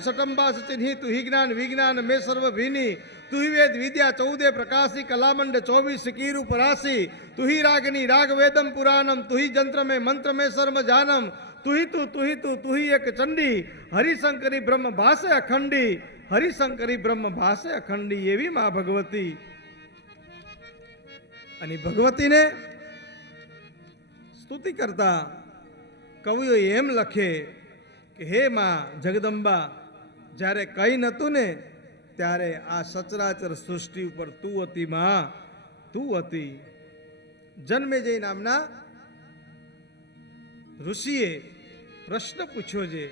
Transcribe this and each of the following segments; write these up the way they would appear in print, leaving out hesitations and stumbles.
सटम्बा सचिन्ही तू ही ज्ञान विज्ञान में सर्व भीनी तू ही वेद विद्या 14 प्रकाशी कलामंड 24 कीरु परासी तू ही रागनी राग वेदम पुराणम तू ही जंत्र में सर्व जानम तू ही तू ही एक चंडी हरिशंकरी ब्रह्म भाषे अखंडी हरिशंकरी ब्रह्म भाषे अखंडी एवी मां भगवती અને ભગવતીને સ્તુતિ કરતા કવિઓ એમ લખે કે હે માં જગદંબા જ્યારે કંઈ નહોતું ને ત્યારે આ સચરાચર સૃષ્ટિ ઉપર તું હતી માં તું હતી. જન્મેજય નામના ઋષિએ પ્રશ્ન પૂછ્યો છે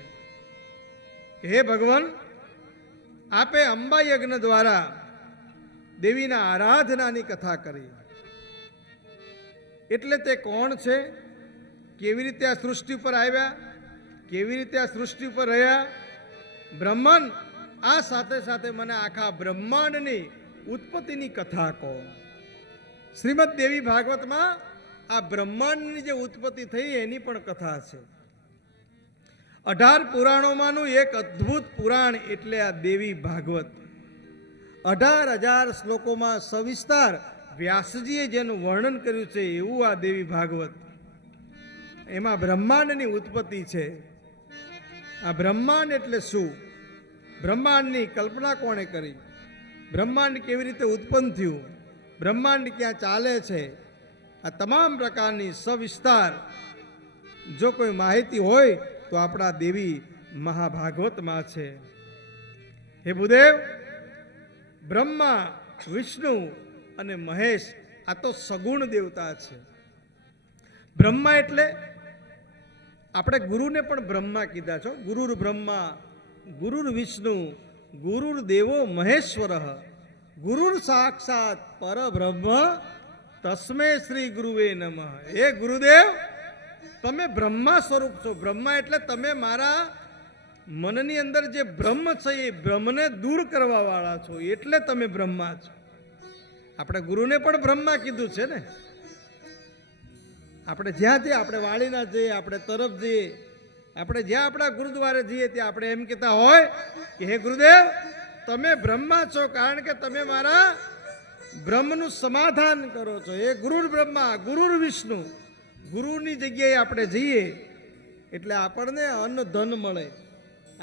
કે હે ભગવાન આપે અંબા યજ્ઞ દ્વારા દેવીના આરાધનાની કથા કરી એટલે તે કોણ છે, કેવી રીતે આ સૃષ્ટિ પર આવ્યા, કેવી રીતે આ સૃષ્ટિ પર રહ્યા. બ્રહ્માંડ આ સાથે સાથે મને આખા બ્રહ્માંડની ઉત્પત્તિની કથા કહો. શ્રીમદ દેવી ભાગવતમાં આ બ્રહ્માંડની જે ઉત્પત્તિ થઈ એની પણ કથા છે. 18 પુરાણોમાંનું એક અદ્ભુત પુરાણ એટલે આ દેવી ભાગવત. 18,000 શ્લોકોમાં સવિસ્તાર વ્યાસજીએ જેનું વર્ણન કર્યું છે એવું આ દેવી ભાગવત. એમાં બ્રહ્માંડની ઉત્પત્તિ છે. આ બ્રહ્માંડ એટલે શું, બ્રહ્માંડની કલ્પના કોણે કરી, બ્રહ્માંડ કેવી રીતે ઉત્પન્ન થયું, બ્રહ્માંડ ક્યાં ચાલે છે, આ તમામ પ્રકારની સવિસ્તાર જો કોઈ માહિતી હોય તો આપણા દેવી મહાભાગવતમાં છે. હે ભૂદેવ, બ્રહ્મા વિષ્ણુ અને મહેશ આ તો સગુણ દેવતા છે. બ્રહ્મા એટલે આપણે ગુરુને પણ બ્રહ્મા કીધા છો. ગુરુર બ્રહ્મા ગુરુર વિષ્ણુ ગુરુર દેવો મહેશ્વર ગુરુર સાક્ષાત પરબ્રહ્મ તસ્મે શ્રી ગુરુવે નમઃ. એ ગુરુદેવ તમે બ્રહ્મા સ્વરૂપ છો. બ્રહ્મા એટલે તમે મારા મનની અંદર જે બ્રહ્મ છે એ બ્રહ્મને દૂર કરવા વાળા છો, એટલે તમે બ્રહ્મા છો. આપણે ગુરુને પણ બ્રહ્મા કીધું છે ને. આપણે જ્યાં જઈએ, આપણે વાળીના જઈએ, આપણે તરફ જઈએ, આપણે જ્યાં આપણા ગુરુદ્વારે જઈએ ત્યાં આપણે એમ કહેતા હોય કે હે ગુરુદેવ તમે બ્રહ્મા છો, કારણ કે તમે મારા બ્રહ્મનું સમાધાન કરો છો. એ ગુરુર બ્રહ્મા ગુરુર વિષ્ણુ. ગુરુની જગ્યાએ આપણે જઈએ એટલે આપણને અન્ન ધન મળે,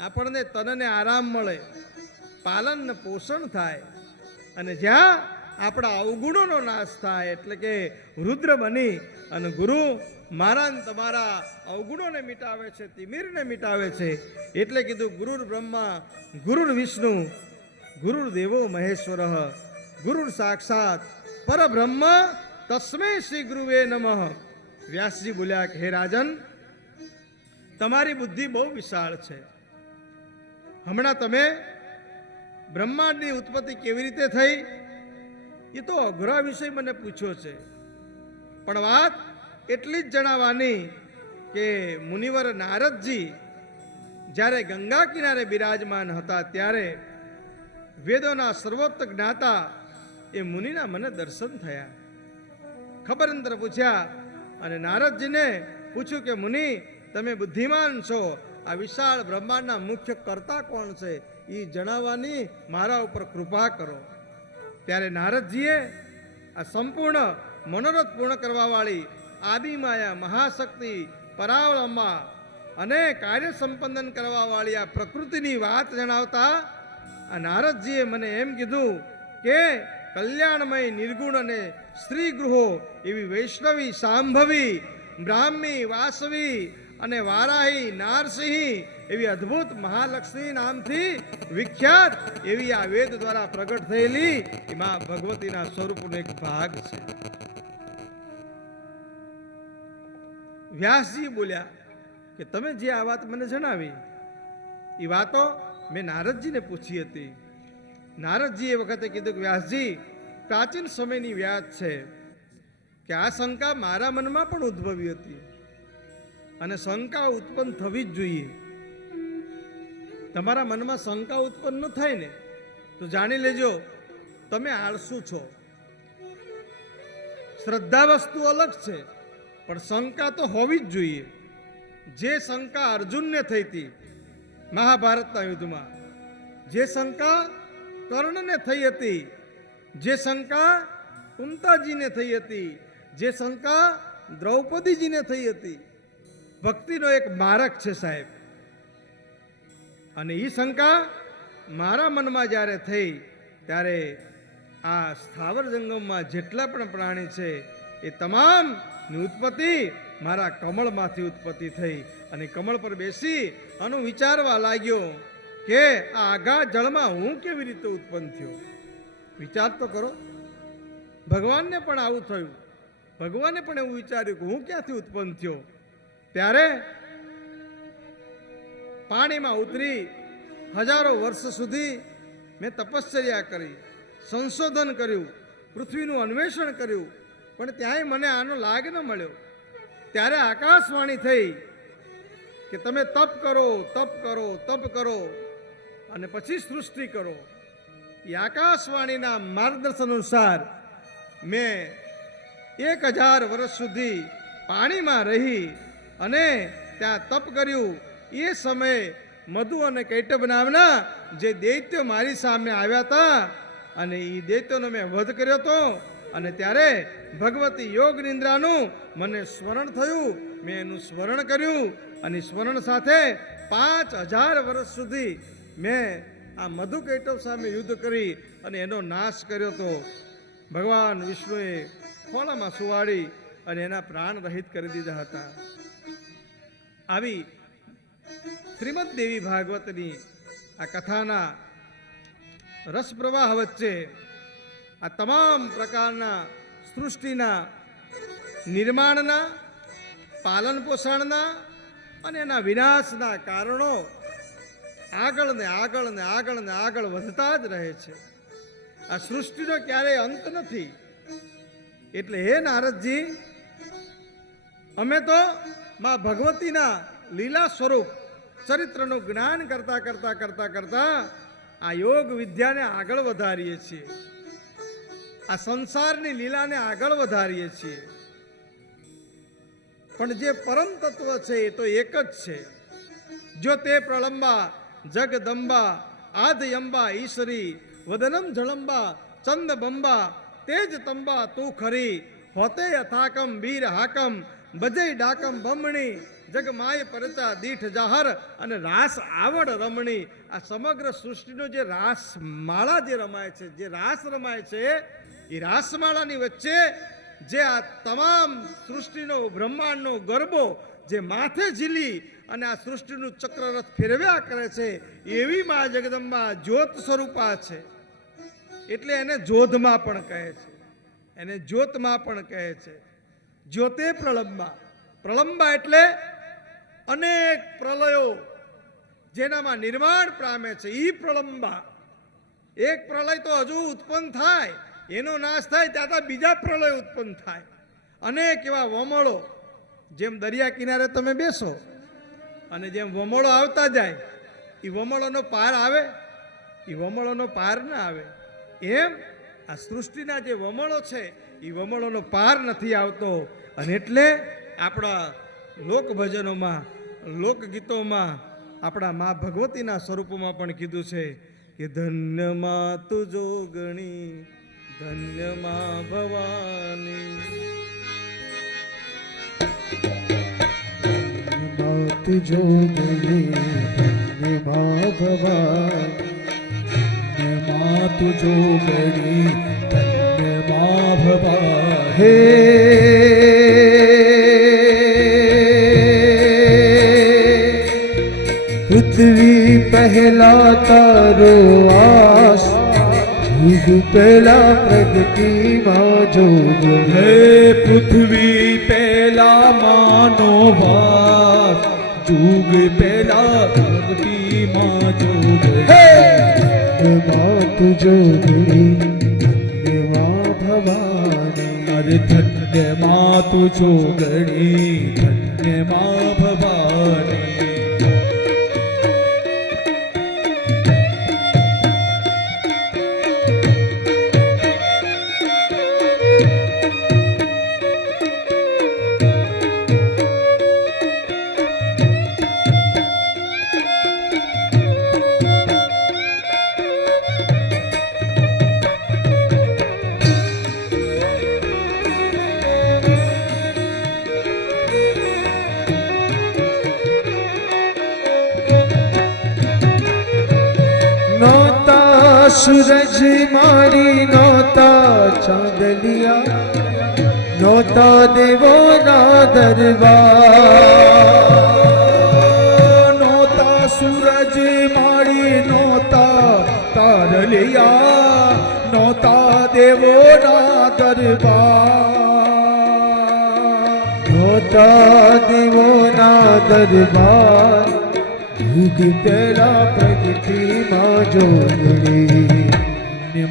આપણને તનને આરામ મળે, પાલન ને પોષણ થાય, અને જ્યાં આપણા અવગુણોનો નાશ થાય એટલે કે રુદ્ર બની અને ગુરુ મારા તમારા અવગુણોને મિટાવે છે, તિમિરને મિટાવે છે. એટલે કીધું ગુરુર બ્રહ્મા ગુરુર વિષ્ણુ ગુરુર દેવો મહેશ્વર ગુરુર સાક્ષાત પરબ્રહ્મ તસ્મે શ્રી ગુરુવે નમઃ. વ્યાસજી બોલ્યા કે હે રાજન, તમારી બુદ્ધિ બહુ વિશાળ છે. હમણાં તમે બ્રહ્માંડની ઉત્પત્તિ કેવી રીતે થઈ એ તો અઘરા વિષય મને પૂછ્યો છે, પણ વાત એટલી જ જણાવવાની કે મુનિવર નારદજી જ્યારે ગંગા કિનારે બિરાજમાન હતા ત્યારે વેદોના સર્વોત્ત જ્ઞાતા એ મુનિના મને દર્શન થયા. ખબર અંતર પૂછ્યા અને નારદજીને પૂછ્યું કે મુનિ તમે બુદ્ધિમાન છો, આ વિશાળ બ્રહ્માંડના મુખ્ય કર્તા કોણ છે એ જણાવવાની મારા ઉપર કૃપા કરો. ત્યારે નારદજીએ આ સંપૂર્ણ મનોરથ પૂર્ણ કરવાવાળી આદિમાયા મહાશક્તિ પરાવળમાં અને કાર્ય સંપાદન કરવાવાળી આ પ્રકૃતિની વાત જણાવતા આ નારદજીએ મને એમ કીધું કે કલ્યાણમય નિર્ગુણ અને સ્ત્રી ગૃહો એવી વૈષ્ણવી સાંભવી બ્રાહ્મી વાસવી અને વારાહી નારસિંહી એવી અદ્ભુત મહાલક્ષ્મી નામથી વિખ્યાત એવી આ વેદ દ્વારા પ્રગટ થયેલી એમાં ભગવતીના સ્વરૂપનો એક ભાગ છે. વ્યાસજી બોલ્યા કે તમે જે આ વાત મને જણાવી એ વાતો મેં નારદજીને પૂછી હતી. નારદજી એ વખતે કીધું કે વ્યાસજી પ્રાચીન સમયની વાત છે કે આ શંકા મારા મનમાં પણ ઉદ્ભવી હતી અને શંકા ઉત્પન્ન થવી જ જોઈએ. તમારા મનમાં શંકા ઉત્પન્ન ન થાય ને તો જાણી લેજો તમે આળસુ છો. શ્રદ્ધા વસ્તુ અલગ છે પણ શંકા તો હોવી જ જોઈએ. જે શંકા અર્જુનને થઈ હતી મહાભારતના યુદ્ધમાં, જે શંકા કર્ણને થઈ હતી, જે શંકા કુંતાજીને થઈ હતી, જે શંકા દ્રૌપદીજીને થઈ હતી, ભક્તિનો એક મારક છે સાહેબ. અને એ શંકા મારા મનમાં જ્યારે થઈ ત્યારે આ સ્થાવર જંગમમાં જેટલા પણ પ્રાણી છે એ તમામની ઉત્પત્તિ મારા કમળમાંથી ઉત્પત્તિ થઈ. અને કમળ પર બેસી અને વિચારવા લાગ્યો કે આ આઘા જળમાં હું કેવી રીતે ઉત્પન્ન થયો. વિચાર તો કરો. ભગવાનને પણ આવું થયું. ભગવાને પણ એવું વિચાર્યું કે હું ક્યાંથી ઉત્પન્ન થયો. ત્યારે પાણીમાં ઉતરી હજારો વર્ષ સુધી મેં તપશ્ચર્યા કરી, સંશોધન કર્યું, પૃથ્વીનું અન્વેષણ કર્યું, પણ ત્યાંય મને આનો લાગ ન મળ્યો. ત્યારે આકાશવાણી થઈ કે તમે તપ કરો, તપ કરો, તપ કરો અને પછી સૃષ્ટિ કરો. એ આકાશવાણીના માર્ગદર્શન અનુસાર મેં 1000 વર્ષ સુધી પાણીમાં રહી અને ત્યાં તપ કર્યું. એ સમયે મધુ અને કૈટભ નામના જે દૈત્યો મારી સામે આવ્યા હતા અને એ દૈત્યોનો મેં વધ કર્યો હતો. અને ત્યારે ભગવતી યોગ નિંદ્રાનું મને સ્મરણ થયું. મેં એનું સ્મરણ કર્યું અને સ્મરણ સાથે 5000 વર્ષ સુધી મેં આ મધુ કૈટભ સામે યુદ્ધ કરી અને એનો નાશ કર્યો હતો. ભગવાન વિષ્ણુએ ખોળામાં સુવાડી અને એના પ્રાણ રહિત કરી દીધા હતા. આવી શ્રીમદ દેવી ભાગવતની આ કથાના રસ પ્રવાહ વચ્ચે આ તમામ પ્રકારના સૃષ્ટિના નિર્માણના, પાલન પોષણના અને એના વિનાશના કારણો આગળ ને આગળ ને આગળ ને આગળ વધતા જ રહે છે. આ સૃષ્ટિનો ક્યારેય અંત નથી. એટલે હે નારદજી, અમે તો માં ભગવતીના લીલા સ્વરૂપ ચરિત્રનું જ્ઞાન કરતા કરતા કરતા કરતા આ યોગ વિદ્યાને આગળ વધારીએ છીએ. આ સંસારની લીલાને આગળ વધારીએ છીએ. પણ જે પરમ તત્વ છે એ તો એક જ છે. જો તે પ્રલંબા જગદંબા આદયંબા ઈશ્વરી વદનમ જળંબા ચંદબંબા તેજ તંબા તું ખરી હોતે યથાકમ વીર હાકમ બજય ડાકમ બમણી જગમાય પરચા દીઠ જાહર અને રાસ આવડ રમણી. આ સમગ્ર સૃષ્ટિનો જે રાસમાળા જે રમાય છે, જે રાસ રમાય છે, એ રાસમાળાની વચ્ચે જે આ તમામ સૃષ્ટિનો બ્રહ્માંડનો ગરબો જે માથે ઝીલી અને આ સૃષ્ટિનું ચક્રરથ ફેરવ્યા કરે છે, એવી મા જગદંબા જ્યોત સ્વરૂપા છે. એટલે એને જોધમાં પણ કહે છે, એને જ્યોતમાં પણ કહે છે. જ્યોતે પ્રલંબા. પ્રલંબા એટલે અનેક પ્રલયો જેનામાં નિર્માણ પામે છે, એ પ્રલંબા. એક પ્રલય તો હજુ ઉત્પન્ન થાય, એનો નાશ થાય ત્યાં બીજા પ્રલય ઉત્પન્ન થાય. અનેક એવા વમળો, જેમ દરિયા કિનારે તમે બેસો અને જેમ વમળો આવતા જાય, એ વમળોનો પાર આવે? એ વમળોનો પાર ના આવે. એમ આ સૃષ્ટિના જે વમળો છે એ વમળોનો પાર નથી આવતો. અને એટલે આપણા લોકભજનોમાં, લોકગીતોમાં આપણા મા ભગવતીના સ્વરૂપોમાં પણ કીધું છે કે ધન્ય માં તું જોગણી, ધન્ય માં ભવાની, તું જોગણી ધન્ય માં ભવાની, ધન્ય માં તું જોગણી ધન્ય માં ભવાની. હે પૃથ્વી પહેલા તારો વાસ, યુગ પહેલા પ્રગતિ માં જોગ. હે પૃથ્વી પહેલા માનો વાસ, યુગ પહેલા પ્રગતિ માં જોગ. હે માત જોગણી ધન્ય માં ભવાની. અરે ધન્ય માં તું જોગણી ધન્ય માં ભવાની. સૂરજ મારી નોતા ચાંદલિયા નોતા દેવોના દરબાર નોતા સૂરજ માળી નોતા તારલિયા નોતા દેવોના દરબાર નોતા દેવોના દરબાર યુગ પેલા પ્રગતિમાં જોગણી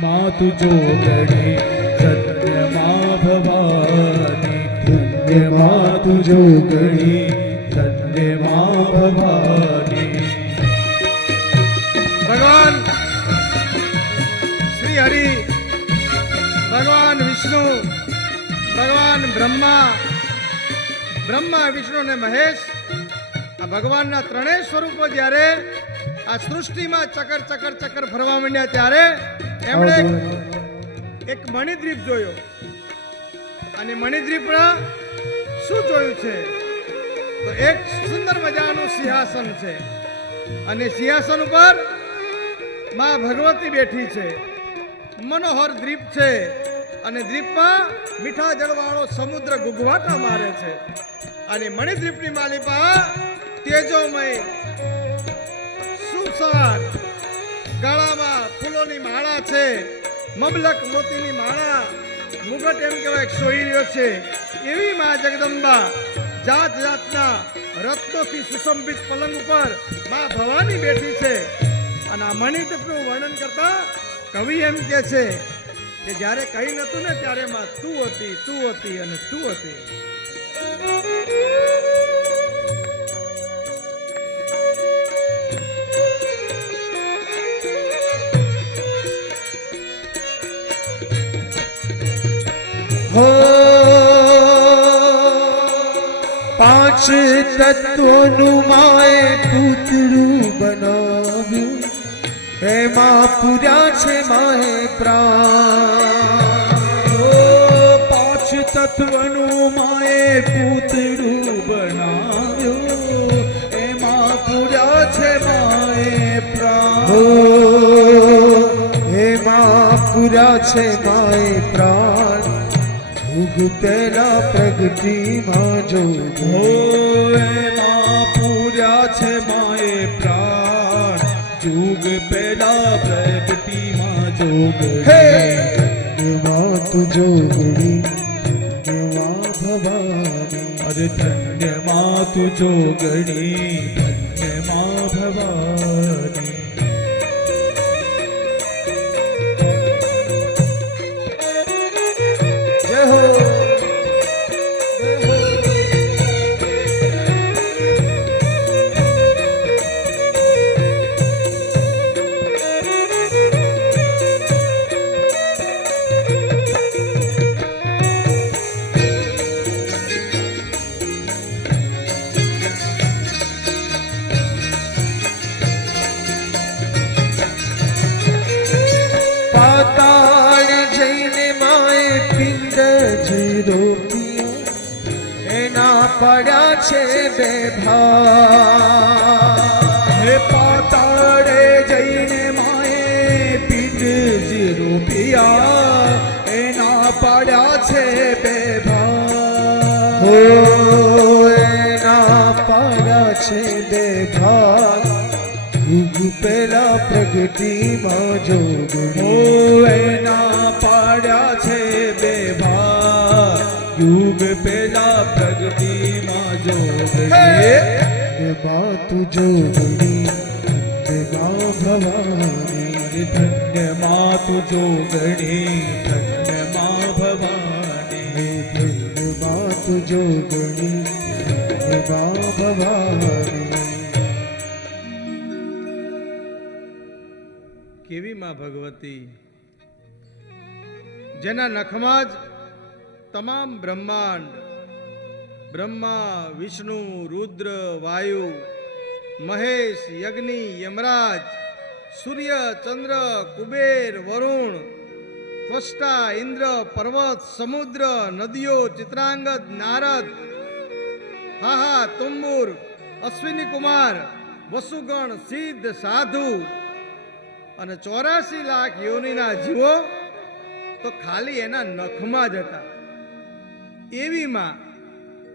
માં તું જોગણી સત્યમાં ભવાની ધન્યમાં તું જોગણી સત્યમાં ભવાની ભગવાન શ્રી હરિ, ભગવાન વિષ્ણુ, ભગવાન બ્રહ્મા વિષ્ણુ અને મહેશ, આ ભગવાનના ત્રણેય સ્વરૂપો જ્યારે આ સૃષ્ટિમાં ચકર ચકર ચકર ફરવા માંડ્યા ત્યારે એમણે એક મણિદ્વીપ જોયો. અને મણિદ્વીપમાં શું જોયું છે તો એક સુંદર મજાનું સિંહાસન છે અને સિંહાસન ઉપર માં ભગવતી બેઠી છે. મનોહર દ્વીપ છે અને દ્વીપમાં મીઠા જળવાળો સમુદ્ર ગુગવાટા મારે છે. અને મણિદ્વીપની માલિપા તેજોમય સુસાર, ગળામાં ફૂલોની માળા છે, મબલક મોતીની માળા, મુગટ એમ કહેવાય સોયરીઓ છે. એવી માં જગદંબા જાત જાતના રત્નોથી સુશોભિત પલંગ ઉપર માં ભવાની બેઠી છે. અને આ મણિદ્વીપનું વર્ણન કરતા કવિ એમ કહે છે કે જ્યારે કઈ નતું ને ત્યારે માં તું હતી અને તું હતી. હો પાંચ તત્વોનું માએ પૂતળું બનાવ્યું એમાં પૂર્યા છે માએ પ્રાણ પાંચ તત્વનું માએ પૂતળું બનાવ્યું એમાં પૂર્યા છે માએ પ્રાણ હો એમાં પૂર્યા છે માએ પ્રાણ યુગ પેલા પ્રગતિમાં જોગ હો એમાં પૂર્યા છે માએ પ્રાણ યુગ પેલા પ્રગતિમાં જોગ હે ધન્યમાં તું જોગણી ધન્યમાં ભવાની અરે ધન્યમાં તું જોગણી ધન્યમાં ભવાની જય હો પાતાળ જઈને માએ પિંડ રોપ્યું એના પડ્યા છે બે ભાગ હે પાતાળે જઈને માએ પિંડ રૂપિયા એના પાડ્યા છે બે ભાગ હો એના પડ્યા છે બે ભાગ યુગ પેલા પ્રગતિમાં જોગણી ઓ એના પાડ્યા છે બે ભાગ યુગ પેલા પ્રગતિમાં જોગણી ધન્યમાં તું જોગણી ધન્યમાં ભવાની ધન્યમાં તું જોગણી ધન્યમાં ભવાની ધન્યમાં તું જોગણી ધન્યમાં ભવાની કેવી માં ભગવતી, જેના નખમાં જ તમામ બ્રહ્માંડ, બ્રહ્મા, વિષ્ણુ, રુદ્ર, વાયુ, મહેશ, યજ્ઞ, યમરાજ, સૂર્ય, ચંદ્ર, કુબેર, વરુણ, ત્વષ્ટા, ઇન્દ્ર, પર્વત, સમુદ્ર, નદીઓ, ચિત્રાંગદ, નારદ, હાહા, તુંબુર, અશ્વિની કુમાર, વસુગણ, સિદ્ધ, સાધુ, અને 84 લાખ યોનિના જીવો તો ખાલી એના નખમાં જ હતા. એવીમાં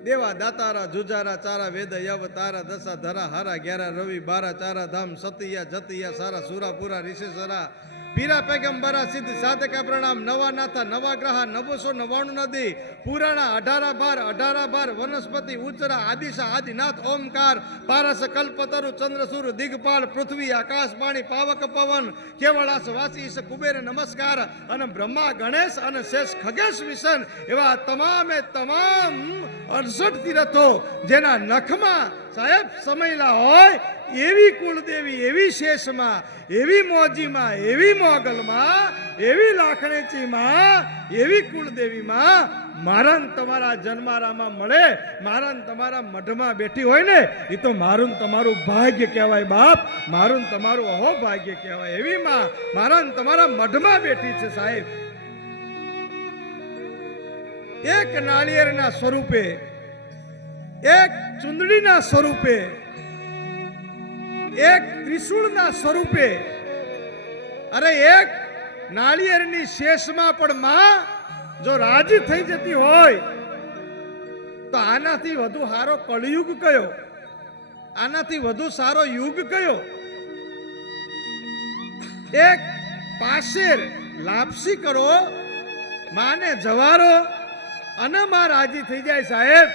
દેવા દાતારા જુજારા ચારા વેદ યવ તારા દશા ધરા હારા 11 રવિ 12 ચારા ધામ સતિયા જતિયા સારા સુરાપુરા ઋષિસરા પીરા પેગંબરા સિદ્ધ સાધકા પ્રણામ નવા નાથા નવા ગ્રહા 999 નદી પુરાણા 18 ભાર વનસ્પતિ ઉચરા આદિશા આદિનાથ ઓમકાર પારસ કલ્પતરુ ચંદ્રસૂર દિગપાલ પૃથ્વી આકાશ પાણી પાવક પવન કેવળાસ વાસીસ કુબેર નમસ્કાર અને બ્રહ્મા ગણેશ અને શેષ ખગેશ વિશન એવા તમામે તમામ 68 તીર્થો જેના નખમાં સાહેબ સમયલા હોય એવી કુળદેવી એવી શેષમાં એવી મોજીમાં એવી મોગલમાં એવી લાખણેચીમાં એવી કુળદેવીમાં મારા ને તમારા જન્મારામાં મળે મારા ને તમારા મઢમાં બેઠી હોય ને એ તો મારું ને તમારું ભાગ્ય કહેવાય બાપ મારું ને તમારું અહો ભાગ્ય કહેવાય એવી માં મારા ને તમારા મઢમાં બેઠી છે સાહેબ. એક નાળિયેરના સ્વરૂપે એક ચુંદડીના સ્વરૂપે એક ત્રિશૂળના સ્વરૂપે અરે એક નાળિયેરની શેષમાં પણ માં જો રાજી થઈ જતી હોય તો આનાથી વધુ સારો કળયુગ કયો આનાથી વધુ સારો યુગ કયો. એક પાશેર લાપસી કરો માને જવારો અને માં રાજી થઈ જાય સાહેબ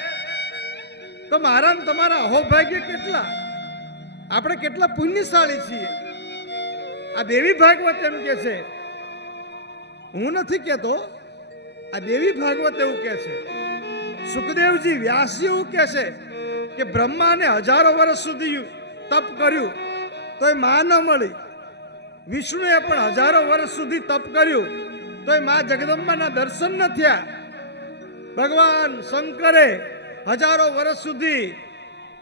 તો મારા ને તમારા અહોભાગ્ય કેટલા આપણે કેટલા પુણ્યશાળી છીએ. આ દેવી ભાગવત એમ કે છે હું નથી કહેતો આ દેવી ભાગવત એવું કે છે. સુખદેવજી વ્યાસજી એવું કે છે કે બ્રહ્માને હજારો વર્ષ સુધી તપ કર્યું તો એ માં ન મળી. વિષ્ણુએ પણ હજારો વર્ષ સુધી તપ કર્યું તો એ માં જગદંબાના દર્શન ન થયા. ભગવાન શંકરે હજારો વર્ષ સુધી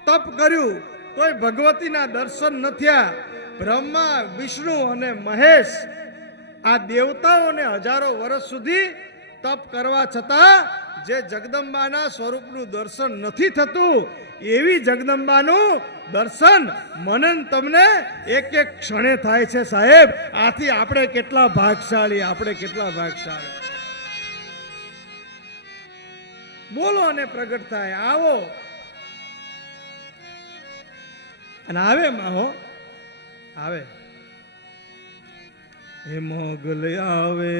તપ કર્યું તોય ભગવતીના દર્શન ન થયા. બ્રહ્મા વિષ્ણુ અને મહેશ આ દેવતાઓને હજારો વર્ષ સુધી તપ કરવા છતાં જે જગદંબાના સ્વરૂપનું દર્શન નથી થતું એવી જગદંબાનું દર્શન મને તમને એક એક ક્ષણે થાય છે સાહેબ. આથી આપણે કેટલા ભાગશાળી આપણે કેટલા ભાગશાળી. બોલો અને પ્રગટ થાય આવો અને આવે માહો આવે હે મોગલ આવે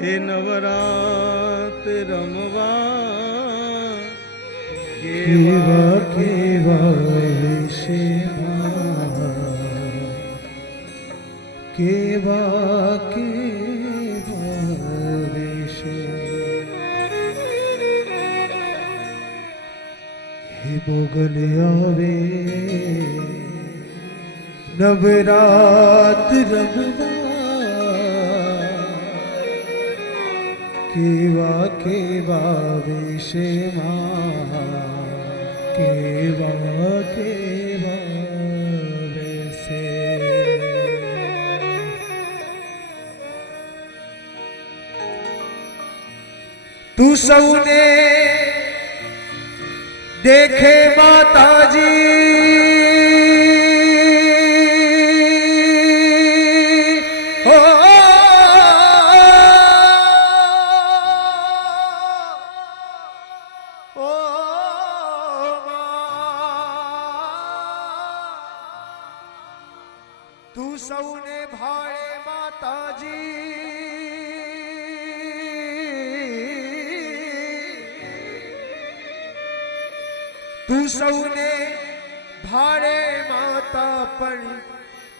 હે નવરાત રમવા કેવા કેવા વિશે કેવા કેવા વિશે હે મોગલ આવે નવરાત રમવા કેવા કેવા વિષયમાં કેવા કેવા વિષય તું સૌને દેખે માતાજી ઓ તું સૌને ભાળે માતાજી તું સૌને ભાળે માતા પણ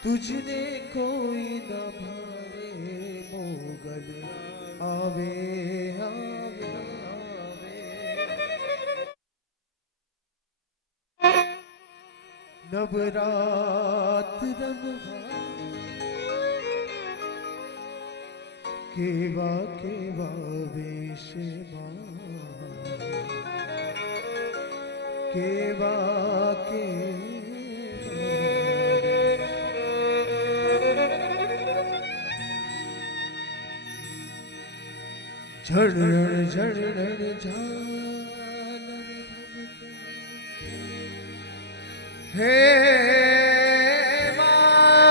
તુજને કોઈ ન ભાળે મોગલ આવે આવે આવે નવરાત રમવા કેવા કેવા વેશમાં કેવા ઝળહળ ઝળહળ ઝાલર હે મા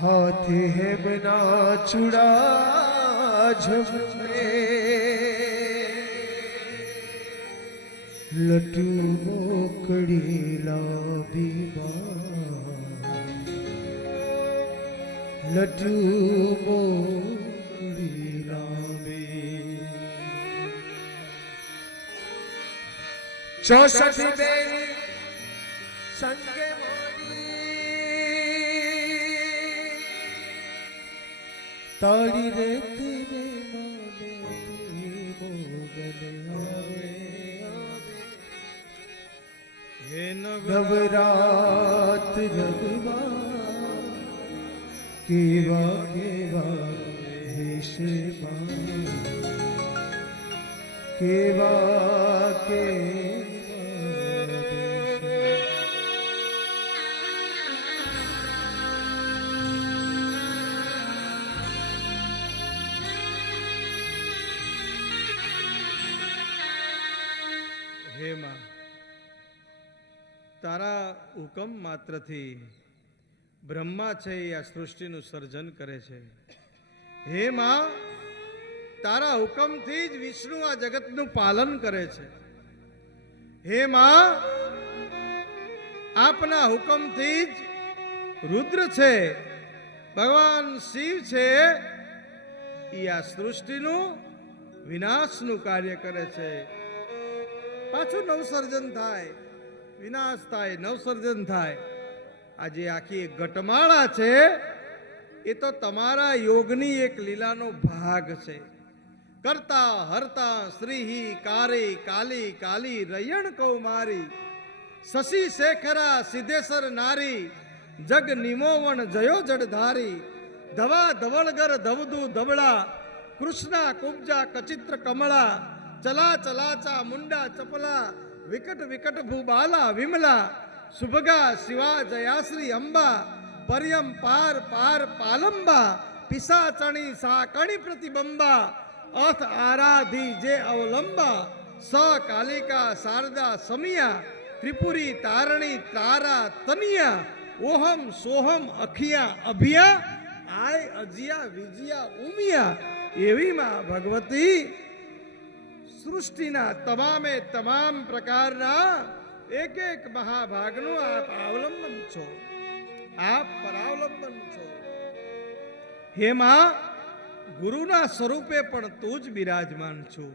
હાથે હેમના ચૂડા ઝમે લટુ મોકળી લાવી લટુ મોકળી લાવી 64 બેની સંગે તાળી રે તીને માને મોગલે આવે હે નવરાત રગવા કેવા કેવા વેશમાં કેવા કેવા વેશમાં હે માં, તારા હુકમ માત્રથી બ્રહ્મા છે એ આ સૃષ્ટિનું સર્જન કરે છે. હે માં, તારા હુકમથી જ વિષ્ણુ આ જગતનું પાલન કરે છે. હે માં, આપના હુકમથી જ રુદ્ર છે, ભગવાન શિવ છે, એ આ સૃષ્ટિનું વિનાશનું કાર્ય કરે છે. પાછું નવસર્જન થાય, વિનાશ થાય, નવસર્જન થાય. આજે આખી એક ઘટમાળા છે એ તો તમારા યોગની એક લીલાનો ભાગ છે. કરતા હરતા શ્રીહી કારી કાલી કાલી રયણ કૌમારી શશી શેખરા સિદ્ધેશ્વર નારી જગ નિમોવણ જયો જડધારી ધવા ધવળગર ધવદુ ધબળા કૃષ્ણા કુબ્જા કચિત્ર કમળા ચલા ચલાચા મુંડા ચપલા વિકટ વિકટ ભૂબાલા વિમલા સુભગા શિવા જયાશ્રી અંબા પર્યમ પાર પાર પાલંબા પિસાચણી સાકણી પ્રતિબંબા અથ આરાધી જે અવલંબા સ કાલિકા શારદા સમિયા ત્રિપુરી તારણી તારા તનિયા ઓહમ સોહમ અખિયા અભિયા આય અજિયા વિજયા ઉમિયા એવી માં ભગવતી સૃષ્ટિના તમામે તમામ પ્રકારના એક એક મહાભાગનું આપ અવલંબન છો, આપ પરાવલંબન છો. હે માં, ગુરુના સ્વરૂપે પણ તું જ બિરાજમાન છો.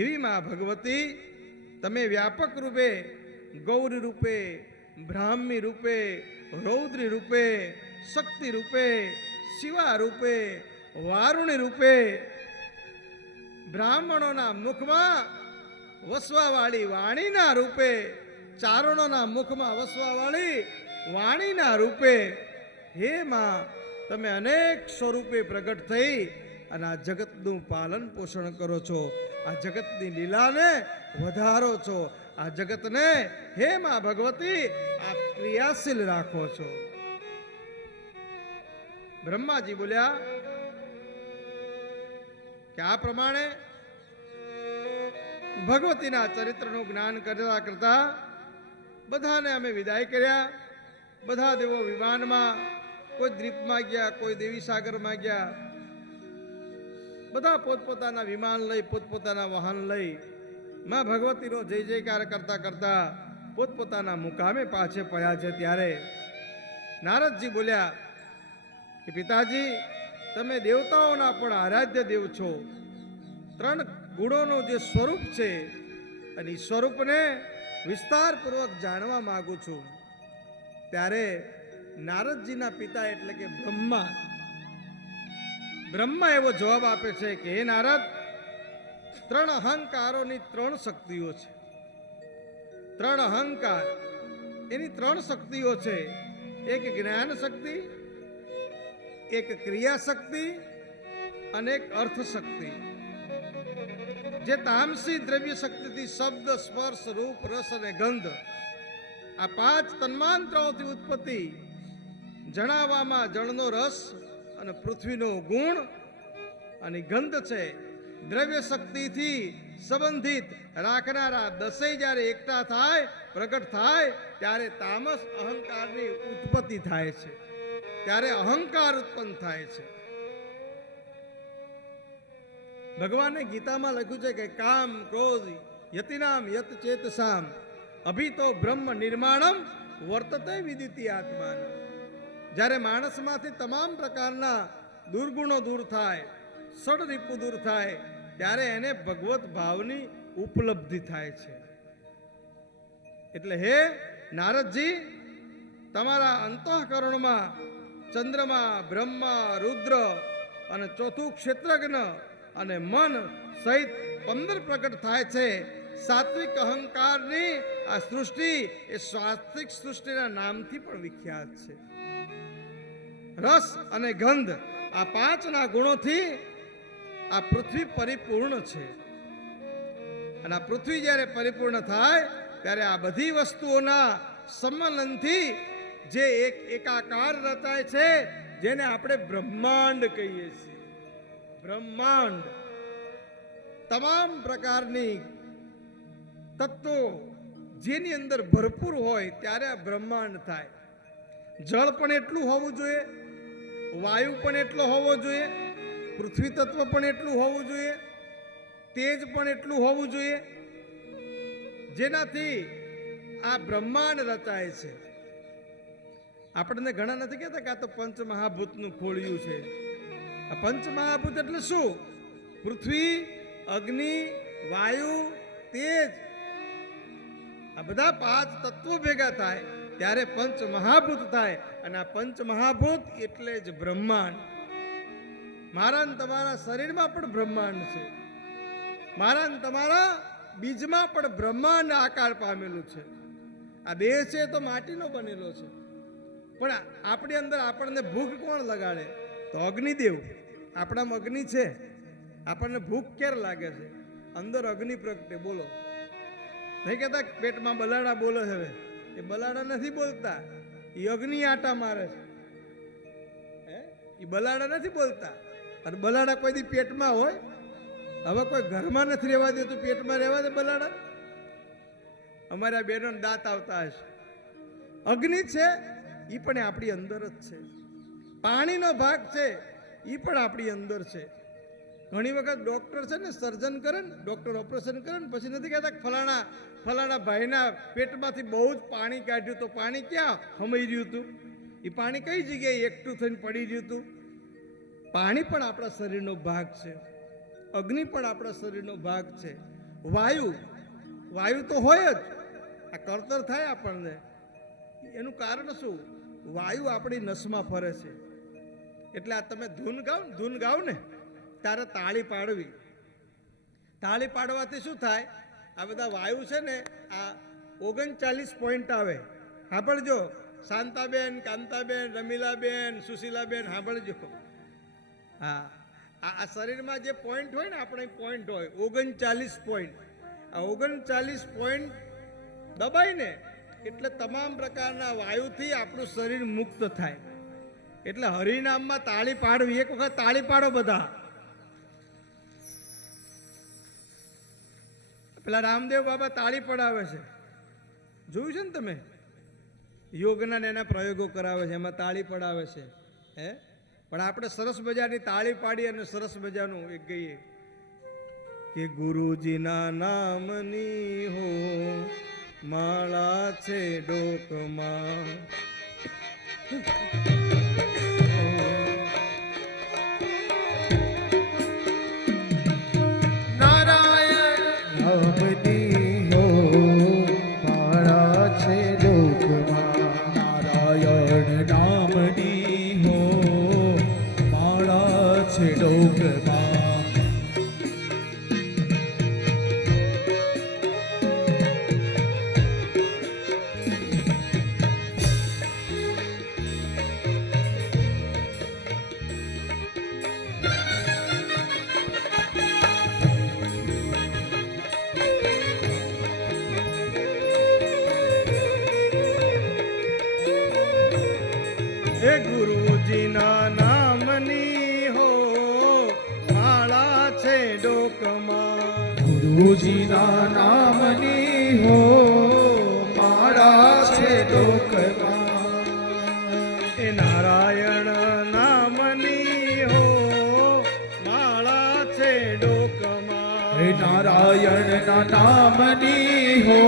એવી માં ભગવતી, તમે વ્યાપક રૂપે ગૌરી રૂપે, બ્રાહ્મી રૂપે, રૌદ્રી રૂપે, શક્તિ રૂપે, શિવા રૂપે, વારુણી રૂપે બ્રાહ્મણોના મુખમાં વસવાવાળી વાણીના રૂપે, ચારણોના મુખમાં વસવાવાળી વાણીના રૂપે, હે માં, તમે અનેક સ્વરૂપે પ્રગટ થઈ અને આ જગતનું પાલન પોષણ કરો છો, આ જગતની લીલાને વધારો છો, આ જગતને હે માં ભગવતી આપ ક્રિયાશીલ રાખો છો. બ્રહ્માજી બોલ્યા કે આ પ્રમાણે ભગવતીના ચરિત્રનું જ્ઞાન કરતા કરતા બધાને અમે વિદાય કર્યા. બધા દેવો વિમાનમાં, કોઈ દ્વીપમાં ગયા, કોઈ દેવી સાગરમાં ગયા. બધા પોતપોતાના વિમાન લઈ, પોતપોતાના વાહન લઈ માં ભગવતીનો જય જયકાર કરતા કરતા પોતપોતાના મુકામે પાછે પડ્યા છે. ત્યારે નારદજી બોલ્યા કે પિતાજી, તમે દેવતાઓના પણ આરાધ્ય દેવ છો. 3 ગુણોનું જે સ્વરૂપ છે અને એ સ્વરૂપને વિસ્તારપૂર્વક જાણવા માંગુ છું. ત્યારે નારદજીના પિતા એટલે કે બ્રહ્મા એવો જવાબ આપે છે કે હે નારદ, 3 અહંકારોની 3 શક્તિઓ છે. 3 અહંકાર એની 3 શક્તિઓ છે. એક જ્ઞાન શક્તિ, એક ક્રિયા શક્તિ અને એક અર્થ શક્તિ. જે તામસી દ્રવ્ય શક્તિથી શબ્દ, સ્પર્શ, રૂપ, રસ અને ગંધ આ 5 તન્માંત્રોથી ઉત્પત્તિ, જણાવવામાં જળનો રસ અને પૃથ્વીનો ગુણ અને ગંધ છે. દ્રવ્ય શક્તિથી સંબંધિત રાખનારા 10 જ્યારે એકઠા થાય, પ્રગટ થાય, ત્યારે તામસ અહંકારની ઉત્પત્તિ થાય છે. ત્યારે અહંકાર ઉત્પન્ન થાય છે. ભગવાને ગીતામાં લખ્યું છે કે કામ ક્રોધ યતિનામ યત ચેતસામ અભિતો બ્રહ્મ નિર્માણમ વર્તતે વિદિતિ આત્માન. જ્યારે માણસમાંથી તમામ પ્રકારના દુર્ગુણો દૂર થાય, ષડરીપુ દૂર થાય, ત્યારે એને ભગવત ભાવની ઉપલબ્ધિ થાય છે. એટલે હે નારદજી, તમારા અંતઃકરણમાં ચંદ્રમા, બ્રહ્મા, રુદ્ર અને ચોથું ક્ષેત્રજ્ઞ અને મન સહિત 15 પ્રકટ થાય છે. સાત્વિક અહંકારની આ સૃષ્ટિ એ સાત્વિક સૃષ્ટિના નામથી પણ વિખ્યાત છે. રસ અને ગંધ આ 5ના ગુણોથી આ પૃથ્વી પરિપૂર્ણ છે. અને આ પૃથ્વી જ્યારે પરિપૂર્ણ થાય ત્યારે આ બધી વસ્તુઓના સંમેલનથી જે એક એકાકાર રચાય છે, જેને આપણે બ્રહ્માંડ કહીએ છીએ. બ્રહ્માંડ તમામ પ્રકારની તત્વો જેની અંદર ભરપૂર હોય ત્યારે આ બ્રહ્માંડ થાય. જળ પણ એટલું હોવું જોઈએ, વાયુ પણ એટલો હોવો જોઈએ, પૃથ્વી તત્વ પણ એટલું હોવું જોઈએ, તેજ પણ એટલું હોવું જોઈએ, જેનાથી આ બ્રહ્માંડ રચાય છે. આપણને ઘણા નથી કહેતા કે આ તો પંચમહાભૂતનું ખોળિયું છે. આ પંચમહાભૂત એટલે શું? પૃથ્વી, અગ્નિ, વાયુ, તેજ, આ બધા 5 તત્વો ભેગા થાય ત્યારે પંચમહાભૂત થાય. અને આ પંચમહાભૂત એટલે જ બ્રહ્માંડ. મારા ને તમારા શરીરમાં પણ બ્રહ્માંડ છે. મારા ને તમારા બીજમાં પણ બ્રહ્માંડ આકાર પામેલું છે. આ દેહ છે તો માટીનો બનેલો છે, પણ આપણી અંદર આપણને ભૂખ કોણ લગાડે? તો અગ્નિદેવ. આપણામાં અગ્નિ છે, આપણને ભૂખ ક્યારે લાગે છે? અંદર અગ્નિ પ્રગટે. બોલો, નહીં કહેતા પેટમાં બલાડા બોલે છે. હવે એ બલાડા નથી બોલતા, એ અગ્નિ આટા મારે છે. એ બલાડા નથી બોલતા. અને બલાડા કોઈ દી પેટમાં હોય? હવે કોઈ ઘરમાં નથી રહેવા દેતું, પેટમાં રહેવા દે બલાડા? અમારા બહેનો દાંત આવતા હશે. અગ્નિ છે એ પણ આપણી અંદર જ છે. પાણીનો ભાગ છે એ પણ આપણી અંદર છે. ઘણી વખત ડોક્ટર છે ને, સર્જન કરે ને, ડોક્ટર ઓપરેશન કરે ને, પછી નથી કહેતા ફલાણા ભાઈના પેટમાંથી બહુ જ પાણી કાઢ્યું. તો પાણી ક્યાં હમાઈ રહ્યું હતું? એ પાણી કઈ જગ્યાએ એકઠું થઈને પડી રહ્યું હતું? પાણી પણ આપણા શરીરનો ભાગ છે. અગ્નિ પણ આપણા શરીરનો ભાગ છે. વાયુ તો હોય જ. આ કરતર થાય આપણને, એનું કારણ શું? વાયુ આપણી નસમાં ફરે છે. એટલે આ તમે ધૂન ગાવ ને ત્યારે તાળી પાડવી. તાળી પાડવાથી શું થાય? આ બધા વાયુ છે ને, આ 39 પોઈન્ટ આવે. સાંભળજો, શાંતાબેન, કાંતાબેન, રમીલાબેન, સુશીલાબેન, સાંભળજો. હા, આ શરીરમાં જે પોઈન્ટ હોય ને, આપણે પોઈન્ટ હોય 39 પોઈન્ટ. આ 39 પોઈન્ટ દબાય ને એટલે તમામ પ્રકારના વાયુથી આપણું શરીર મુક્ત થાય. એટલે હરિનામમાં તાળી પાડવી. એક વખત તાળી પાડો બધા. પેલા રામદેવ બાબા તાળી પડાવે છે, જોયું છે ને તમે? યોગના ને એના પ્રયોગો કરાવે છે, એમાં તાળી પડાવે છે. પણ આપણે સરસ મજાની તાળી પાડી અને સરસ મજાનું એક ગઈએ કે ગુરુજીના નામની હો માળા છે ડોકમાં. હે ગુરુજીના નામની હો માળા છે ડોકમાં. ગુરુજીના નામની હો માળા છે ડોકમાં. એ નારાયણ નારાયણના નામની હો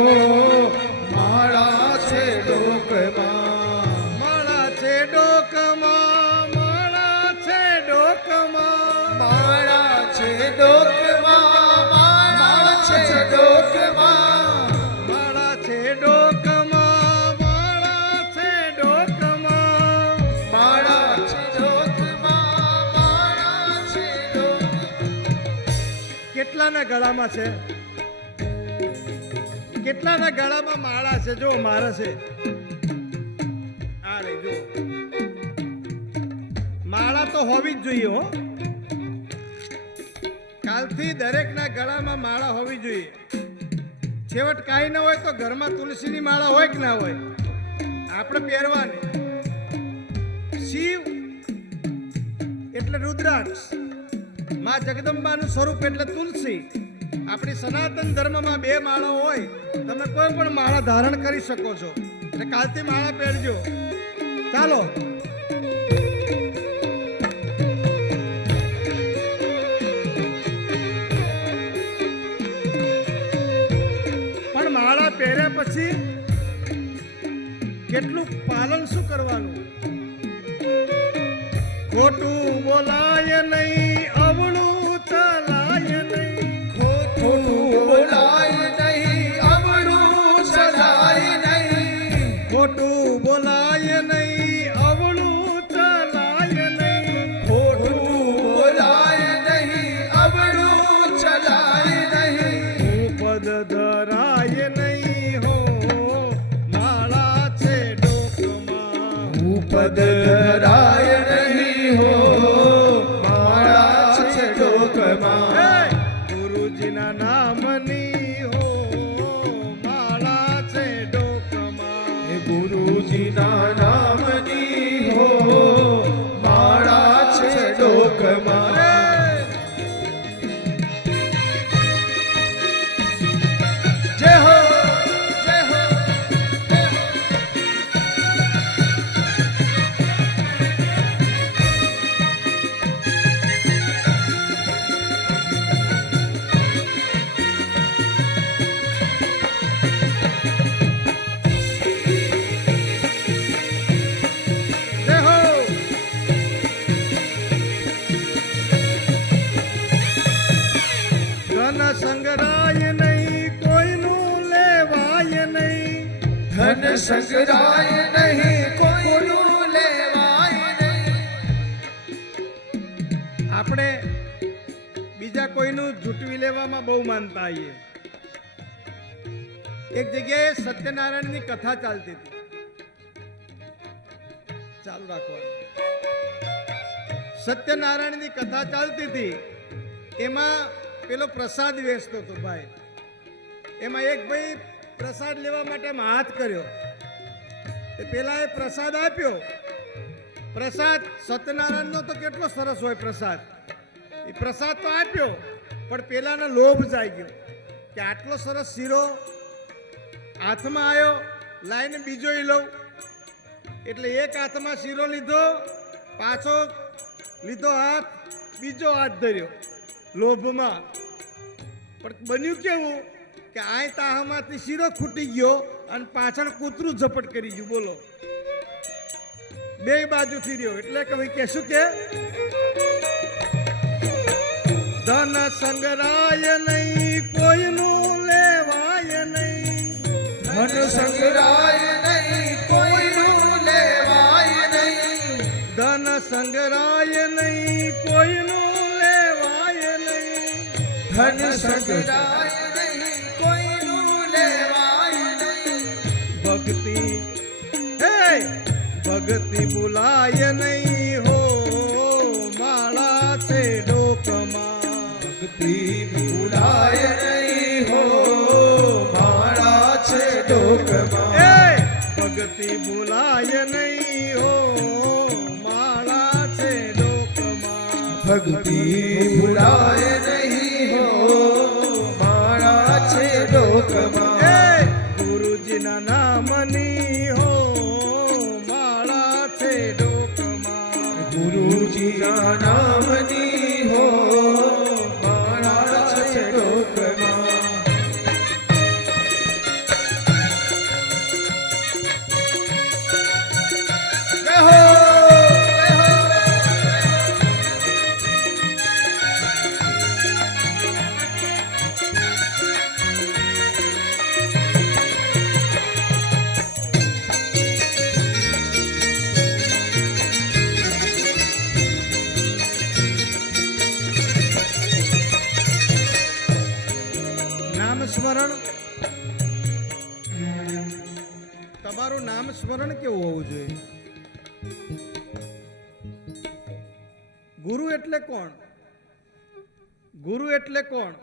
માળા છે ડોકમાં માળા છે ડોકમાં, માળા છે ડોકમાં, માળા છે ડોકમાં માળા છે ડોકમાં માળા છે ડોકમાં, માળા છે ડોકમાં. માળા છે ડોકમાં માળા છે કેટલાના ગળામાં છે? કેટલાના ગળામાં માળા છે? જો મારા છે આ રહી જો. માળા તો હોવી જ જોઈએ હો. કાલથી દરેકના ગળામાં માળા હોવી જોઈએ. છેવટ કાંઈ ન હોય તો ઘરમાં તુલસીની માળા હોય કે ના હોય, આપણે પહેરવાની. શિવ એટલે રુદ્રાક્ષ, માં જગદંબાનું સ્વરૂપ એટલે તુલસી. આપણી સનાતન ધર્મમાં બે માળા હોય. તમે કોઈ પણ માળા ધારણ કરી શકો છો. એટલે કાલથી માળા પહેરજો. ચાલો. પણ માળા પહેર્યા પછી કેટલું પાલન શું કરવાનું? ખોટું બોલાય નહીં, અવળું ચલાય નહીં. ખોટું બોલાય નહીં અવળું ચલાય નહીં ખોટું બોલાય નહીં, અવળું ચલાય નહીં. ખોટું બોલાય નહીં અવળું ચલાય નહીં પદ ધરાય નહીં હો માળા છે ડોકમાં. પદ ધરાય નહીં હો માળા છે ડોકમાં હે! ગુરુજીના નામની હો માળા છે ડોકમાં. ગુરુજીના નામની હો માળા છે ડોકમાં જય હો જય હો જય હો. જય હો. ધન સંગ્રાય નહીં, કોઈનું લેવાય નહીં. ધન સંગ્રાય નહીં કોઈનું લેવાય નહીં આપણે બીજા કોઈનું જૂટવી લેવામાં બહુ માનતા આવીએ. એક જગ્યાએ સત્યનારાયણની કથા ચાલતી હતી. ચાલુ રાખવાનું. સત્યનારાયણની કથા ચાલતી હતી. એમાં પેલો પ્રસાદ વેચતો હતો ભાઈ. એમાં એક ભાઈ પ્રસાદ લેવા માટે આમ હાથ કર્યો. પેલા એ પ્રસાદ આપ્યો. પ્રસાદ સત્યનારાયણનો તો કેટલો સરસ હોય પ્રસાદ. એ પ્રસાદ તો આપ્યો, પણ પેલાને લોભ જાગ્યો કે આટલો સરસ શીરો હાથમાં આવ્યો, લાઈને બીજો લઉં. એટલે એક હાથમાં શીરો લીધો, પાછો લીધો હાથ, બીજો હાથ ધર્યો લોભમાં. પણ બન્યું કેવું કે આ તાહામાંથી શીરો ખૂટી ગયો અને પાછળ કૂતરું ઝપટ કરી ગયું. બોલો, બે બાજુથી રહ્યો. એટલે કવિ કે શું કે ધન સંગ્રાય નહીં, કોઈનું લેવાય નહીં. ધન સંગ્રાય નહીં કોઈનું લેવાય નહીં ધન સંગ્રાય નહીં, કોઈનું લેવાય નહીં. ધન સંગ્રાય નહીં કોઈનું લેવાય નહીં ભક્તિ હે ભક્તિ ભૂલાય નહીં હો માળા છે ડોકમાં. ભક્તિ ભૂલાય નહીં હો માળા છે ડોકમાં એ ભક્તિ ભૂલાય નહીં હો માળા છે ડોકમાં. ભક્તિ ભૂલાય નહીં હો માળા છે ડોકમાં એ ગુરુજીના નામની હો માળા છે ડોકમાં. ગુરુજીના નામની હો માળા છે ડોકમાં સ્મરણ કેવું હોવું જોઈએ? ગુરુ એટલે કોણ? ગુરુ એટલે કોણ?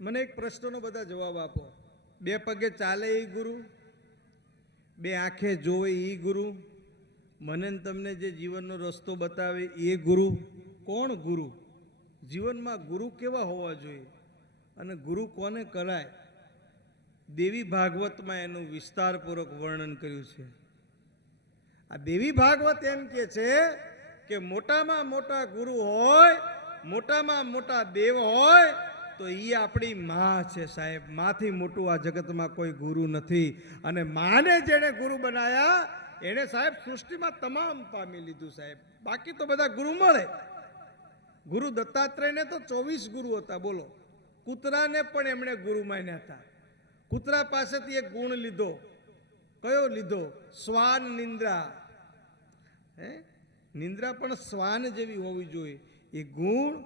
મને એક પ્રશ્નનો બધા જવાબ આપો. બે પગે ચાલે એ ગુરુ, બે આંખે જોવે એ ગુરુ, મને ને તમને જે જીવનનો રસ્તો બતાવે એ ગુરુ. કોણ ગુરુ? જીવનમાં ગુરુ કેવા હોવા જોઈએ અને ગુરુ કોને કરાય? દેવી ભાગવતમાં એનું વિસ્તારપૂર્વક વર્ણન કર્યું છે. આ દેવી ભાગવત એમ કે છે કે મોટામાં મોટા ગુરુ હોય, મોટામાં મોટા દેવ હોય તો એ આપણી માં છે સાહેબ. માંથી મોટું આ જગતમાં કોઈ ગુરુ નથી. અને માને જેણે ગુરુ બનાયા એને સાહેબ સૃષ્ટિમાં તમામ પામી લીધું સાહેબ. બાકી તો બધા ગુરુ મળે. ગુરુ દત્તાત્રેયને તો 24 ગુરુ હતા. બોલો, કૂતરાને પણ એમણે ગુરુ માન્યા હતા. કૂતરા પાસેથી એક ગુણ લીધો. કયો લીધો? શ્વાન નિંદ્રા. નિંદ્રા પણ શ્વાન જેવી હોવી જોઈએ. એ ગુણ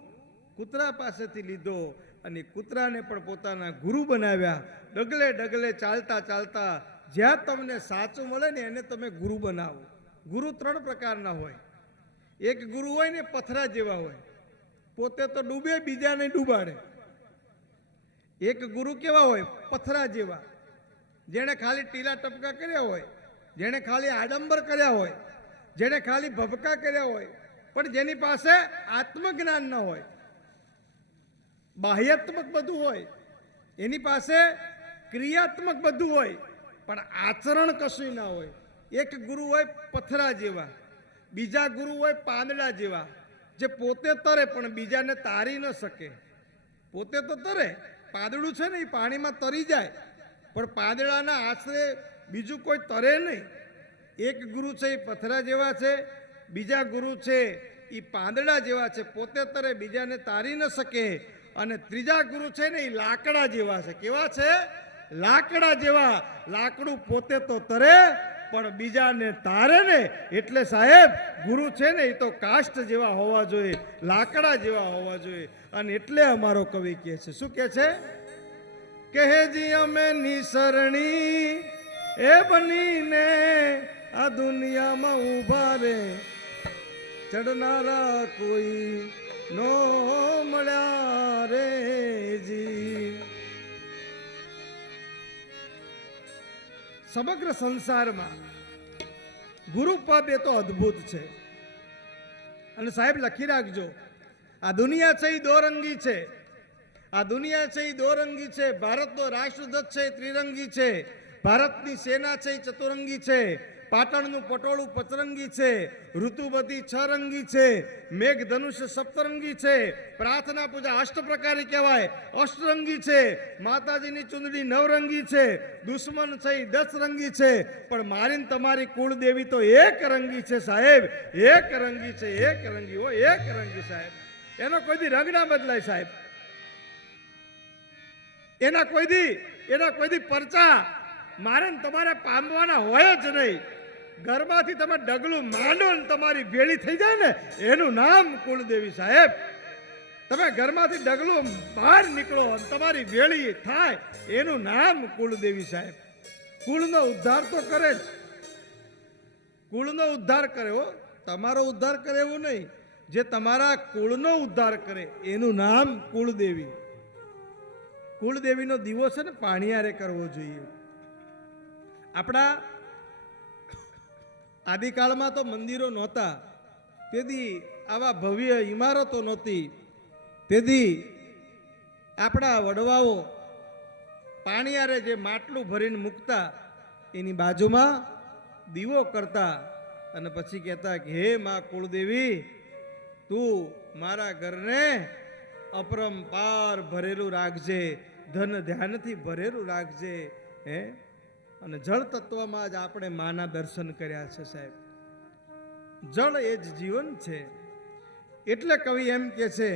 કૂતરા પાસેથી લીધો અને કૂતરાને પણ પોતાના ગુરુ બનાવ્યા. ડગલે ડગલે ચાલતા ચાલતા જ્યાં તમને સાચું મળે ને એને તમે ગુરુ બનાવો. ગુરુ 3 પ્રકારના હોય. એક ગુરુ હોય ને પથરા જેવા હોય, પોતે તો ડૂબે બીજાને ડૂબાડે. એક ગુરુ કેવા હોય? પથરા જેવા, જેણે ખાલી ટીલા ટપકા કર્યા હોય, જેણે ખાલી આડંબર કર્યા હોય, જેણે ખાલી ભભકા કર્યા હોય, પણ જેની પાસે આત્મજ્ઞાન ન હોય, બાહ્યાત્મક બધું હોય, એની પાસે ક્રિયાત્મક બધું હોય પણ આચરણ કશું ના હોય. એક ગુરુ હોય પથરા જેવા, બીજા ગુરુ હોય પાંદડા જેવા, જે પોતે તરે પણ બીજાને તારી ન શકે. પોતે તો તરે, પાંદડું છે ને એ પાણીમાં તરી જાય પણ પાંદડાના આશરે બીજું કોઈ તરે નહીં. એક ગુરુ છે એ પથરા જેવા છે, બીજા ગુરુ છે એ પાંદડા જેવા છે, પોતે તરે બીજાને તારી ન શકે. અને ત્રીજા ગુરુ છે ને એ લાકડા જેવા છે. કેવા છે? લાકડા જેવા. લાકડું પોતે તો તરે પણ બીજાને તારે ને. એટલે સાહેબ ગુરુ છે ને એ તો કાષ્ટ જેવા હોવા જોઈએ, લાકડા જેવા હોવા જોઈએ. અને એટલે અમારો કવિ કહે છે, શું કહે છે? કહેજી અમે નિસરણી એ બનીને આ દુનિયામાં ઊભા રે, ચડનારા કોઈ નો મળ્યા રે જી. સમગ્ર સંસારમાં ગુરુ પદ એ તો અદ્ભુત છે. અને સાહેબ લખી રાખજો, આ દુનિયા છે એ દોરંગી છે. આ દુનિયા છે એ દોરંગી છે. ભારતનો રાષ્ટ્રધ્વજ છે એ ત્રિરંગી છે. ભારતની સેના છે એ ચતુરંગી છે. પાટણનું પટોળું પચરંગી છે. ઋતુ બધી 6 રંગી છે. મેઘ ધનુષ્ય સપ્તરંગી છે. પ્રાર્થના પૂજા અષ્ટપ્રકારી કહેવાય, અષ્ટરંગી છે. માતાજીની ચુંદડી 9 રંગી છે. દુશ્મન છે એ 10 રંગી છે. પણ મારી તમારી કુળદેવી તો 1 રંગી છે સાહેબ. 1 રંગી છે, 1 રંગી હો, 1 રંગી સાહેબ. એનો કોઈ દી રંગ ના બદલાય સાહેબ. એના કોઈ દી પરચા મારે તમારે પામવાના હોય જ નહીં. ઘરમાંથી તમે ડગલું માંડો ને તમારી ભેળી થઈ જાય ને એનું નામ કુળદેવી સાહેબ. તમે ઘરમાંથી ડગલું બહાર નીકળો અને તમારી ભેળી થાય એનું નામ કુળદેવી સાહેબ. કુળનો ઉદ્ધાર તો કરે જ. કુળનો ઉદ્ધાર કરે હો, તમારો ઉદ્ધાર કરે એવું નહીં. જે તમારા કુળનો ઉદ્ધાર કરે એનું નામ કુળદેવી. કુળદેવીનો દીવો છે ને પાણીયારે કરવો જોઈએ. આપણા આદિકાળમાં તો મંદિરો નહોતા, તેથી આવા ભવ્ય ઇમારતો નહોતી. તેથી આપણા વડવાઓ પાણીયારે જે માટલું ભરીને મૂકતા એની બાજુમાં દીવો કરતા અને પછી કહેતા કે હે માં કુળદેવી, તું મારા ઘરને અપરંપાર ભરેલું રાખજે, ધન ધ્યાનથી ભરેલું રાખજે. અને જળ તત્વમાં જ આપણે માના દર્શન કર્યા છે સાહેબ. જળ એ જ જીવન છે. એટલે કવિ એમ કે છે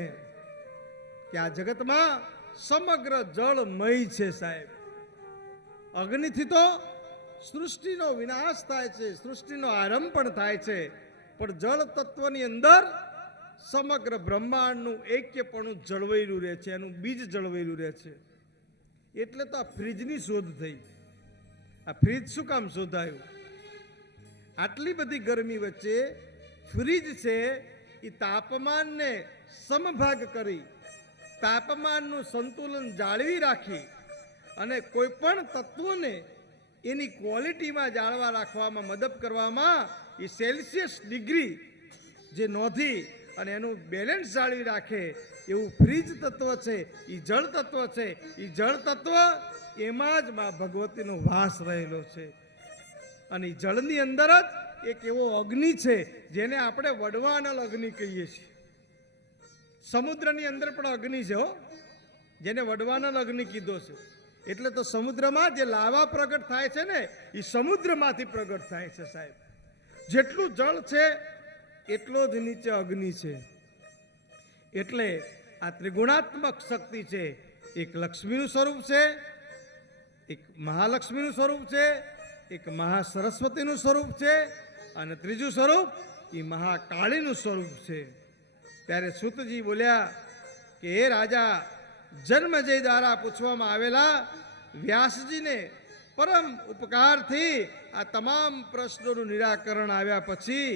કે આ જગતમાં સમગ્ર જળમય છે સાહેબ. અગ્નિથી તો સૃષ્ટિનો વિનાશ થાય છે, સૃષ્ટિનો આરંભ પણ થાય છે, પણ જળ તત્વની અંદર સમગ્ર બ્રહ્માંડનું એક્યપણું જળવાયેલું રહે છે, એનું બીજ જળવાયેલું રહે છે. એટલે તો આ ફ્રીજની શોધ થઈ. આ ફ્રીજ શું કામ શોધાયું? આટલી બધી ગરમી વચ્ચે ફ્રીજ છે એ તાપમાનને સમભાગ કરી તાપમાનનું સંતુલન જાળવી રાખી અને કોઈ પણ તત્વોને એની ક્વોલિટીમાં જાળવા રાખવામાં મદદ કરવામાં એ સેલ્સિયસ ડિગ્રી જે નોંધી અને એનું બેલેન્સ જાળવી રાખે એવું ફ્રીજ તત્વ છે, એ જળ તત્વ છે. એ જળ તત્વ એમાં જ મા ભગવતીનો વાસ રહેલો છે. અને ઈ જળની અંદર જ એક એવો અગ્નિ છે જેને આપણે વડવાનળ અગ્નિ કહીએ છીએ. સમુદ્રની અંદર પણ અગ્નિ છે હો, જેને વડવાનળ અગ્નિ કીધો છે. એટલે તો સમુદ્રમાં જે લાવા પ્રગટ થાય છે ને એ સમુદ્રમાંથી પ્રગટ થાય છે સાહેબ. જેટલું જળ છે એટલો જ નીચે અગ્નિ છે. એટલે આ ત્રિગુણાત્મક શક્તિ છે. એક લક્ષ્મીનું સ્વરૂપ છે, એક મહાલક્ષ્મીનું સ્વરૂપ છે, એક મહાસરસ્વતીનું સ્વરૂપ છે અને ત્રીજું સ્વરૂપ એ મહાકાળીનું સ્વરૂપ છે. ત્યારે સૂતજી બોલ્યા કે હે રાજા, જન્મજય દ્વારા પૂછવામાં આવેલા વ્યાસજીને પરમ ઉપકારથી આ તમામ પ્રશ્નોનું નિરાકરણ આવ્યા પછી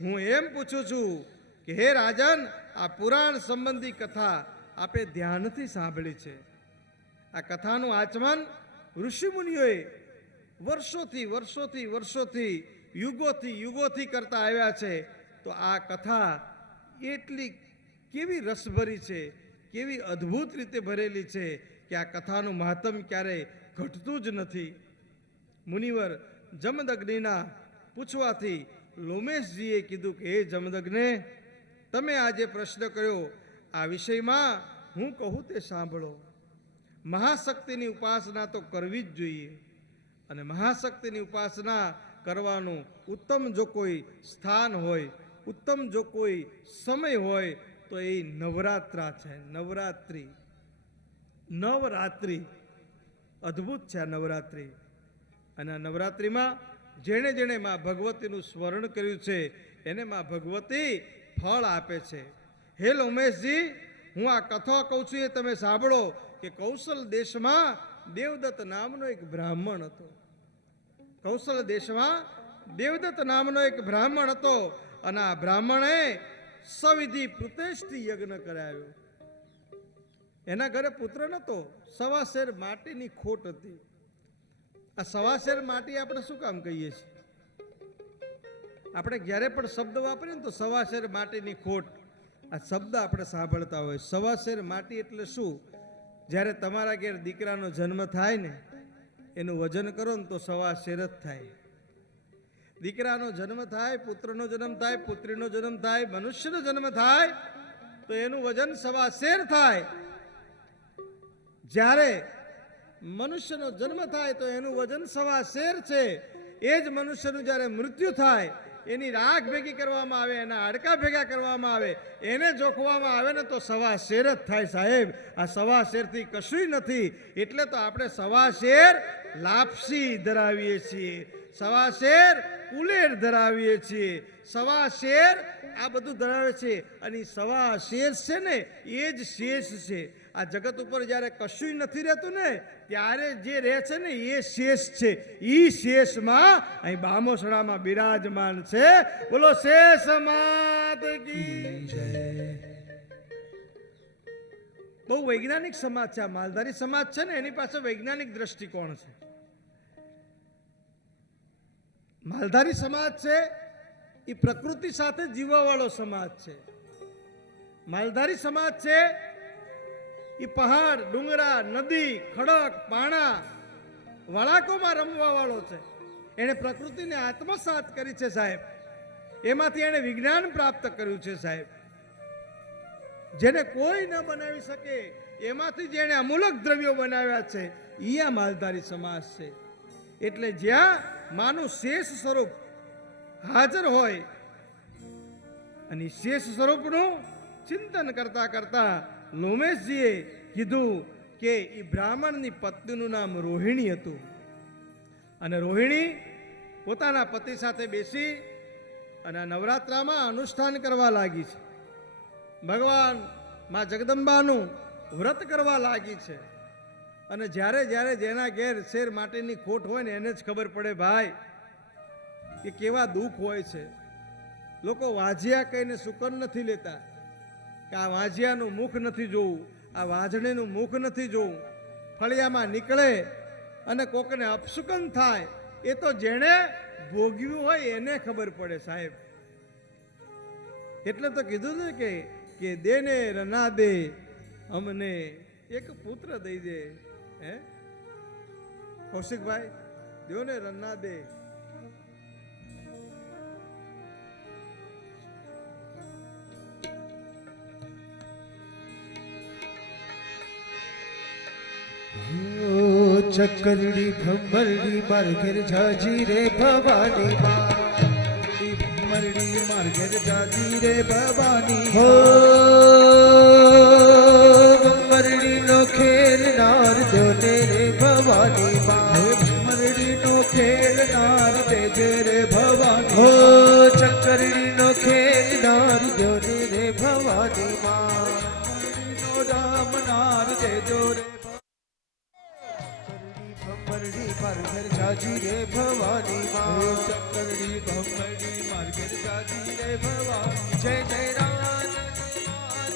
હું એમ પૂછું છું કે હે રાજન, આ પુરાણ સંબંધી કથા આપે ધ્યાનથી સાંભળી છે. આ કથાનું આચમન ઋષિમુનિઓએ વર્ષોથી યુગોથી કરતા આવ્યા છે. તો આ કથા એટલી કેવી રસભરી છે, કેવી અદ્ભુત રીતે ભરેલી છે કે આ કથાનું મહાત્મ ક્યારેય ઘટતું જ નથી. મુનિવર જમદગ્નિના પૂછવાથી લોમેશજીએ કીધું કે હે જમદગ્ને, તમે આ જે પ્રશ્ન કર્યો આ વિષયમાં હું કહું તે સાંભળો. મહાશક્તિની ઉપાસના તો કરવી જ જોઈએ અને મહાશક્તિની ઉપાસના કરવાનું ઉત્તમ જો કોઈ સ્થાન હોય, ઉત્તમ જો કોઈ સમય હોય તો એ નવરાત્રા છે. નવરાત્રિ અદ્ભુત છે આ નવરાત્રિ. અને આ નવરાત્રિમાં જેણે જેણે મા ભગવતીનું સ્મરણ કર્યું છે એને મા ભગવતી ફળ આપે છે. હે લોમેશજી, હું આ કથા કહું છું એ તમે સાંભળો કે કૌશલ દેશમાં દેવદત્ત નામનો એક બ્રાહ્મણ હતો. કૌશલ દેશમાં દેવદત્ત નામનો એક બ્રાહ્મણ હતો અને આ બ્રાહ્મણે સવિધિ પુત્રેષ્ટિ યજ્ઞ કરાવ્યો. એના ઘરે પુત્ર નતો, સવાશેર માટીની ખોટ હતી. આ સવાશેર માટી આપણે શું કામ કહીએ છીએ? આપણે જ્યારે પણ શબ્દ વાપરીએ ને તો સવાશેર માટીની ખોટ, આ શબ્દ આપણે સાંભળતા હોય. સવાશેર માટી એટલે શું? જ્યારે તમારા ઘેર દીકરાનો જન્મ થાય ને એનું વજન કરો ને તો સવાશેર જ થાય. દીકરાનો જન્મ થાય, પુત્રનો જન્મ થાય, પુત્રીનો જન્મ થાય, મનુષ્યનો જન્મ થાય તો એનું વજન સવાશેર થાય. જ્યારે મનુષ્યનો જન્મ થાય તો એનું વજન સવાશેર છે. એ જ મનુષ્યનું જ્યારે મૃત્યુ થાય એની રાખ ભેગી કરવામાં આવે, એના હાડકા ભેગા કરવામાં આવે, એને જોખવામાં આવે ને તો સવાશેર જ થાય સાહેબ. આ સવાશેરથી કશું નથી. એટલે તો આપણે સવાશેર લાપસી ધરાવીએ છીએ, સવાશેર ઉલેર ધરાવીએ છીએ, સવાશેર આ બધું ધરાવે છે. અને સવાશેર છે ને એ જ શેષ છે. આ જગત ઉપર જ્યારે કશું નથી રહેતું ને ત્યારે જે રહે છે ને એ શેષ છે. એ શેષમાં અહીં બામોસણામાં બિરાજમાન છે. બોલો શેષ માત કી જય. બહુ વૈજ્ઞાનિક સમાજ છે આ માલધારી સમાજ છે ને, એની પાસે વૈજ્ઞાનિક દ્રષ્ટિકોણ છે. માલધારી સમાજ છે એ પ્રકૃતિ સાથે જીવવા વાળો સમાજ છે. માલધારી સમાજ છે એ પહાડ, ડુંગરા, નદી, ખડક, પાણા, વળાકોમાં રમવા વાળો છે. એને પ્રકૃતિને આત્મસાત કરી છે સાહેબ. એમાંથી એને વિજ્ઞાન પ્રાપ્ત કર્યું છે સાહેબ. જેને કોઈ ન બનાવી શકે એમાંથી જેને અમૂલક દ્રવ્યો બનાવ્યા છે એ આ માલધારી સમાજ છે. એટલે જ્યાં માનું શેષ સ્વરૂપ હાજર હોય અને શેષ સ્વરૂપનું ચિંતન કરતા કરતા લોમેશજીએ કીધું કે એ બ્રાહ્મણની પત્નીનું નામ રોહિણી હતું. અને રોહિણી પોતાના પતિ સાથે બેસી અને નવરાત્રામાં અનુષ્ઠાન કરવા લાગી છે. ભગવાન માં જગદંબાનું વ્રત કરવા લાગી છે. અને જ્યારે જ્યારે જેના ઘેર શેર માટેની ખોટ હોય ને એને જ ખબર પડે ભાઈ કે કેવા દુઃખ હોય છે. લોકો વાજિયા કહીને સુકન નથી લેતા કે આ વાજિયાનું મુખ નથી જોવું, આ વાજણીનું મુખ નથી જોવું. ફળિયામાં નીકળે અને કોકને અપસુકન થાય એ તો જેણે ભોગ્યું હોય એને ખબર પડે સાહેબ. એટલે તો કીધું ને કે દેને રના દે અમને એક પુત્ર દઈ દે. હે કૌશિકભાઈ, દેવને રના દે. ચકરડી ભમરડી માર ઘેર જાજી રે ભવાની ભમરડી માર ઘેર જાજી રે ભવાની હો ભમરડી નો ખેલનાર દોને રે ભવાની ભમરડી નો ખેલનાર દેજે રે ભવાની હો ચકરડી નો ખેલનાર દોને રે ભવાની નો રામનાર દેજો રે ભમરડી માર ઘેર જાજી રે ભવાની ચકરડી ભમરડી માર ઘેર જાજી રે ભવાની જય જય રામ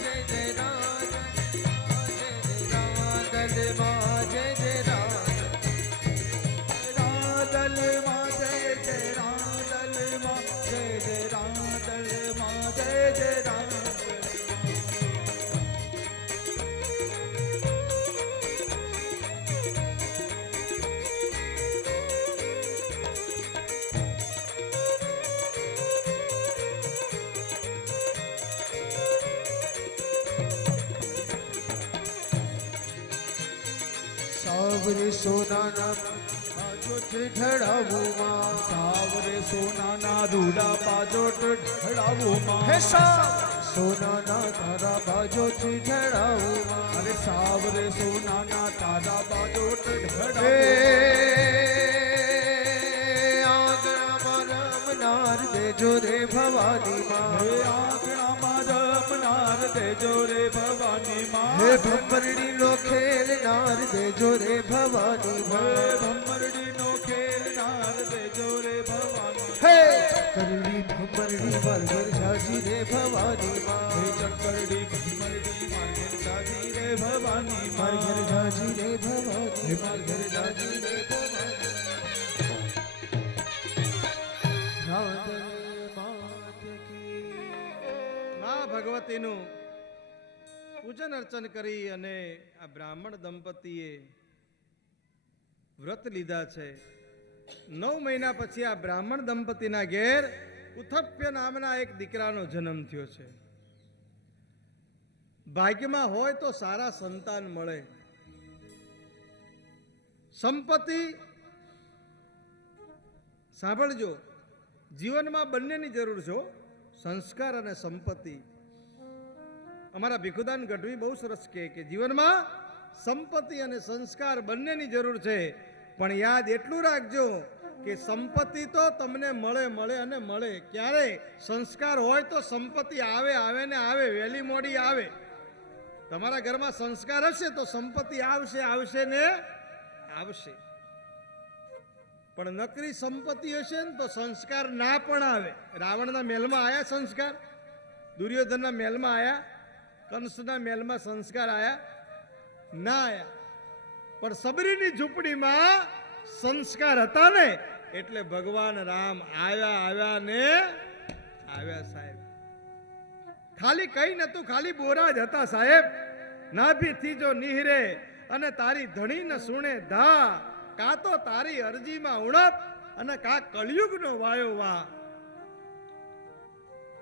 જય જય રામ જય જય રામ જય જય રામ રાદલ માં જય જય રાદલ માં જય જય રાદલ માં જય જય રામ. સાવરે સોનાના બાજોઠ ઢળાવું માં સાવરે સોનાના રૂડા પાજોટ ઢળાવું માં હે સોનાના તારા બાજોઠ ઢળાવું માં અરે સાવરે સોનાના તારા બાજોટ હે ઢળાવું. આંગણામાં રમનાર દેજો રે ભવાની માં હે આંગણામાં રમનાર દેજો રે ભવાની માં હે ભમરડી નો ખેલનાર દેજો રે ભવાની હે માં ભમરડી નો ખેલનાર દેજો રે ભવાની હે કરડી ભમરડી માર ઘેર જાજી રે ભવાની હે માં ચકરડી ભમરડી માર ઘેર જાજી રે ભવાની માર ઘેર માં જાજી રે ભવાની હે માર ઘેર જાજી રે ભવાની રાધલ માત કી મા ભગવતીનું પૂજન અર્ચન કરી અને આ બ્રાહ્મણ દંપતીએ વ્રત લીધા છે. 9 મહિના પછી આ બ્રાહ્મણ દંપતીના ઘેર ઉથપ્ય નામના એક દીકરાનો જન્મ થયો છે. ભાગ્યમાં હોય તો સારા સંતાન મળે. સંપત્તિ, સાંભળજો, જીવનમાં બંનેની જરૂર છે હો, સંસ્કાર અને સંપત્તિ. અમારા ભીખુદાન ગઢવી બહુ સરસ કહે કે જીવનમાં સંપત્તિ અને સંસ્કાર બંનેની જરૂર છે, પણ યાદ એટલું રાખજો કે સંપત્તિ તો તમને મળે મળે અને મળે. ક્યારે સંસ્કાર હોય તો સંપત્તિ આવે આવે ને આવે, વહેલી મોડી આવે. તમારા ઘરમાં સંસ્કાર હશે તો સંપત્તિ આવશે આવશે ને આવશે. પણ નકરી સંપત્તિ હશે ને તો સંસ્કાર ના પણ આવે. રાવણના મહેલમાં આયા સંસ્કાર, દુર્યોધનના મહેલમાં આયા, કંસના મહેલમાં સંસ્કાર આયા ના આયા. પણ સબરીની ઝૂંપડીમાં સંસ્કાર હતા ને એટલે ભગવાન રામ આવ્યા આવ્યા ને આવ્યા સાહેબ. ખાલી કઈ નતું, ખાલી બોરા જ હતા સાહેબ. નાભીથી જો નિહરે અને તારી ધણી ન સુણે ધા, કા તો તારી અરજીમાં ઉણપ અને કા કળિયુગનો વાયો વા.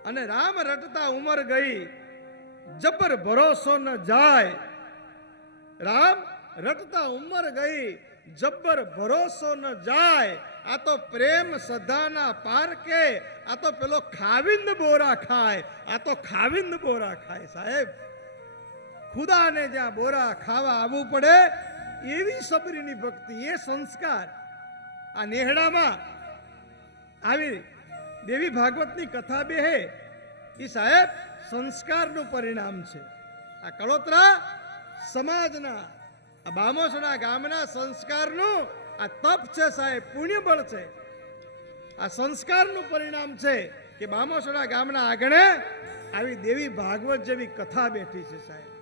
અને રામ રટતા ઉમર ગઈ, જબર ભરોસો ન જાય. રામ રટતા ઉમર ગઈ, જબ્બર ભરોસો ન જાય. આ તો પ્રેમ સદાના પારકે, આ તો પેલો ખાવિંદ બોરા ખાય, આ તો ખાવિંદ બોરા ખાય સાહેબ. ખુદાને જ્યાં બોરા ખાવા આવવું પડે એવી સબરીની ભક્તિ, એ સંસ્કાર. આ નેહડામાં આવી દેવી ભાગવતની કથા બેહે એ સાહેબ સંસ્કારનું પરિણામ છે. આ કળોતરા સમાજના, આ બામોસણા ગામના સંસ્કારનું આ તપ છે સાહેબ, પુણ્ય બળ છે. આ સંસ્કારનું પરિણામ છે કે બામસોડા ગામના આંગણે આવી દેવી ભાગવત જેવી કથા બેઠી છે સાહેબ.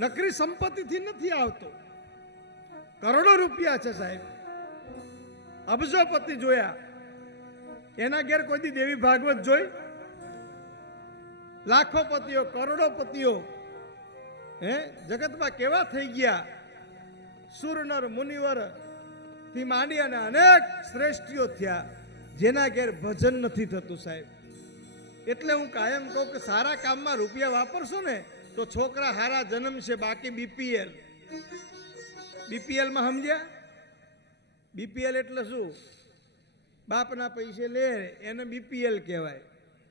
નકરી સંપત્તિથી નથી આવતો, કરોડો રૂપિયા છે સાહેબ, અબજોપતિ જોયા, એના ઘેર કોઈ દી દેવી ભાગવત જોઈ? લાખોપતિઓ, કરોડોપતિઓ હે જગતમાં કેવા થઈ ગયા, સુરનર મુનિવર થી માંડી અને અનેક શ્રેષ્ઠીઓ થયા જેના ઘેર ભજન નથી થતું સાહેબ. એટલે હું કાયમ કહું કે સારા કામમાં રૂપિયા વાપરશો ને તો છોકરા હારા જન્મશે. બાકી બીપીએલ, બીપીએલમાં સમજ્યા? બીપીએલ એટલે શું? બાપના પૈસે લે એને બીપીએલ કહેવાય.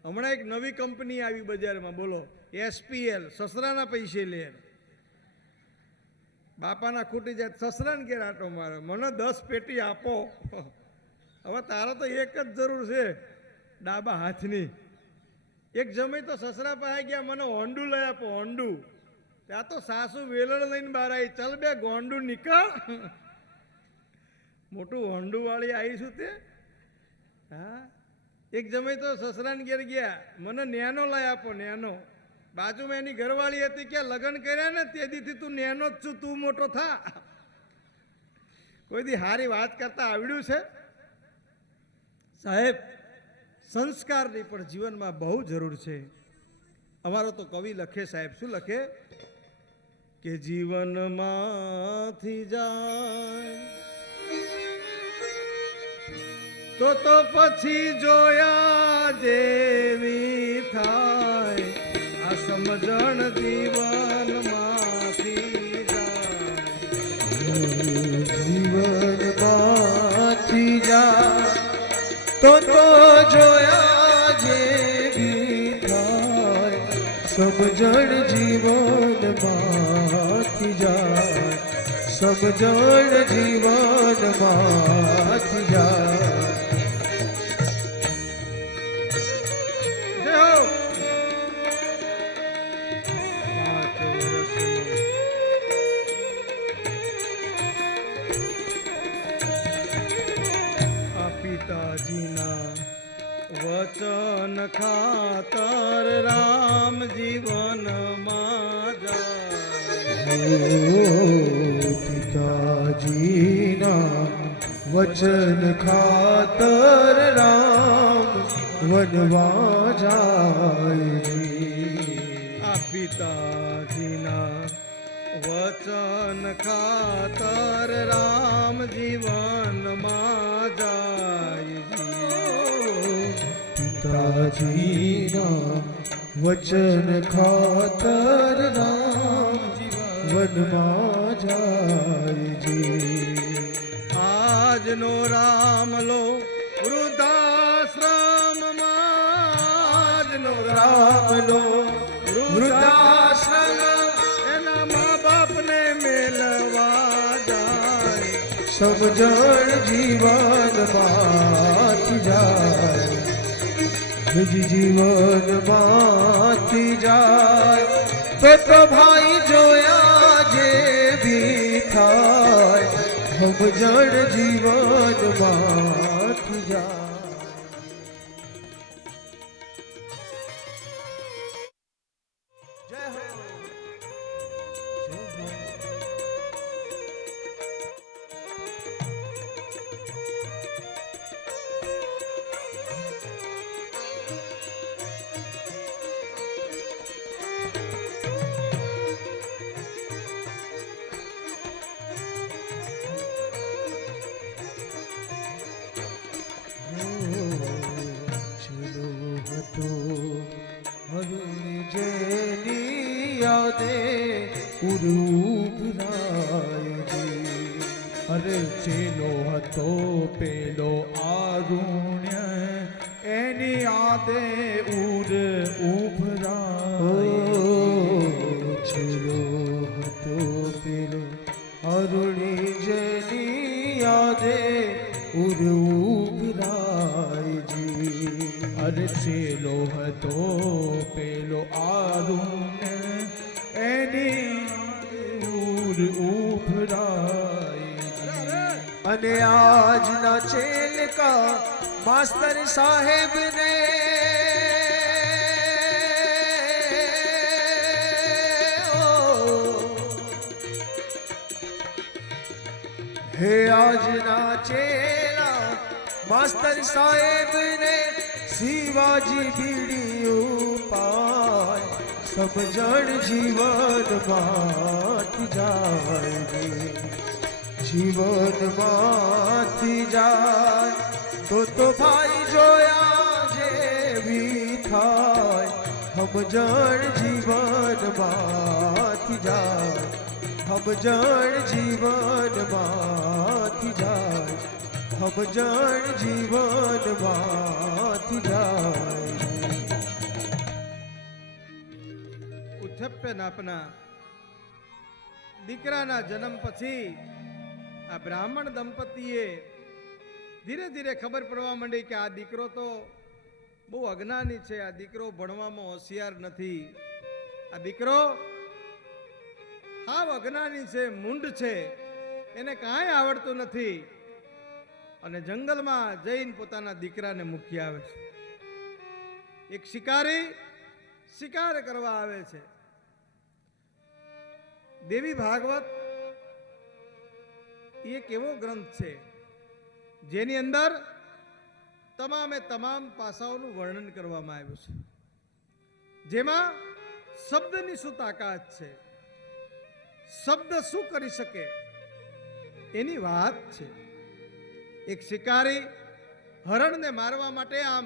હમણાં એક નવી કંપની આવી બજારમાં, બોલો, એસપીએલ, સસરાના પૈસે લે. બાપાના ખૂટી જાય સસરાને ઘેર આટો મારે, મને 10 પેટી આપો. હવે તારે તો એક જ જરૂર છે, ડાબા હાથની. એક જમાઈ તો સસરા પાસે ગયા, મને હોંડું લઈ આપો, હોંડું. ત્યાં તો સાસુ વેલણ લઈને બહાર આવી, ચલ બે ગોંડું નીકળ. મોટું હોંડું વાળી આવીશું તે. હા, એક જમાઈ તો સસરાને ઘેર ગયા, મને નેનો લઈ આપો, નેનો. બાજુમાં એની ઘરવાળી હતી કે લગ્ન કર્યા ને તે દીથી તું નેનો જ છું, તું મોટો થા. કોઈ દી હારી વાત કરતા આવડ્યું છે સાહેબ? સંસ્કારની પણ જીવનમાં બહુ જરૂર છે. અમારો તો કવિ લખે સાહેબ, શું લખે કે જીવનમાંથી જાય તો પછી જોયા જેવી થાય, આ સમજણ જીવનમાંથી જાય. જીવનમાંથી જા તો જોયા જેવી થાય, સમજણ જીવનમાંથી જાય, સમજણ જીવનમાંથી જાય. વચન ખાતર રામ જીવનમાં જાય. પિતાજીના વચન ખાતર રામ વનવા જાય. આ પિતાજીના વચન ખાતર રામ જીવનમાં જાય. પિતાજીના વચન ખાતર રામ વનમાં જાય. આજનો રામલો વૃદ્ધાશ્રમમાં, આજનો રામલો વૃદ્ધાશ્રમ એના મા બાપને મેલવા જાય. સમજણ જીવનમાંથી જાય, જીવનમાંથી જાય તો ભાઈ જોયા જેવી થાય, સમજણ જીવનમાંથી જાય. જય હો, જય હો. અરે ચેલો હતો પેલો આરુણ્ય, એની યાદે ઉર ઉભરાય. છેલ્લો હતો પેલો અરુણી જેની યાદે ઉર ઉભરાય. અરે ચેલો હતો પેલો આરુણ્ય, એની યાદે ઉર ઉભરાય. અને આજના ચેલકા માસ્તર સાહેબ ને હે આજના ચેલા માસ્તર સાહેબ ને શિવાજી બીડીયું પાય સમજણ જીવનમાંથી જાય રે જીવનમાંથી જાય તો ભાઈ જોયા જેવી થાય સમજણ જીવનમાંથી જાય સમજણ જીવનમાંથી જાય સમજણ જીવનમાંથી જાય ઉથપ્ય નાપના દીકરાના જન્મ પછી આ બ્રાહ્મણ દંપતીએ ધીરે ધીરે ખબર પડવા માંડી કે આ દીકરો તો બહુ અજ્ઞાની છે, આ દીકરો ભણવામાં હોશિયાર નથી, આ દીકરો હાવ અજ્ઞાની છે, મૂંડ છે, એને કાંઈ આવડતું નથી. અને જંગલમાં જઈને પોતાના દીકરાને મૂકી આવે છે. એક શિકારી શિકાર કરવા આવે છે. દેવી ભાગવત એક એવો ગ્રંથ છે જેની અંદર તમામે તમામ પાસાઓનું વર્ણન કરવામાં આવ્યું છે, જેમાં શબ્દની શું તાકાત છે, શબ્દ શું કરી શકે એની વાત છે. એક શિકારી હરણને મારવા માટે આમ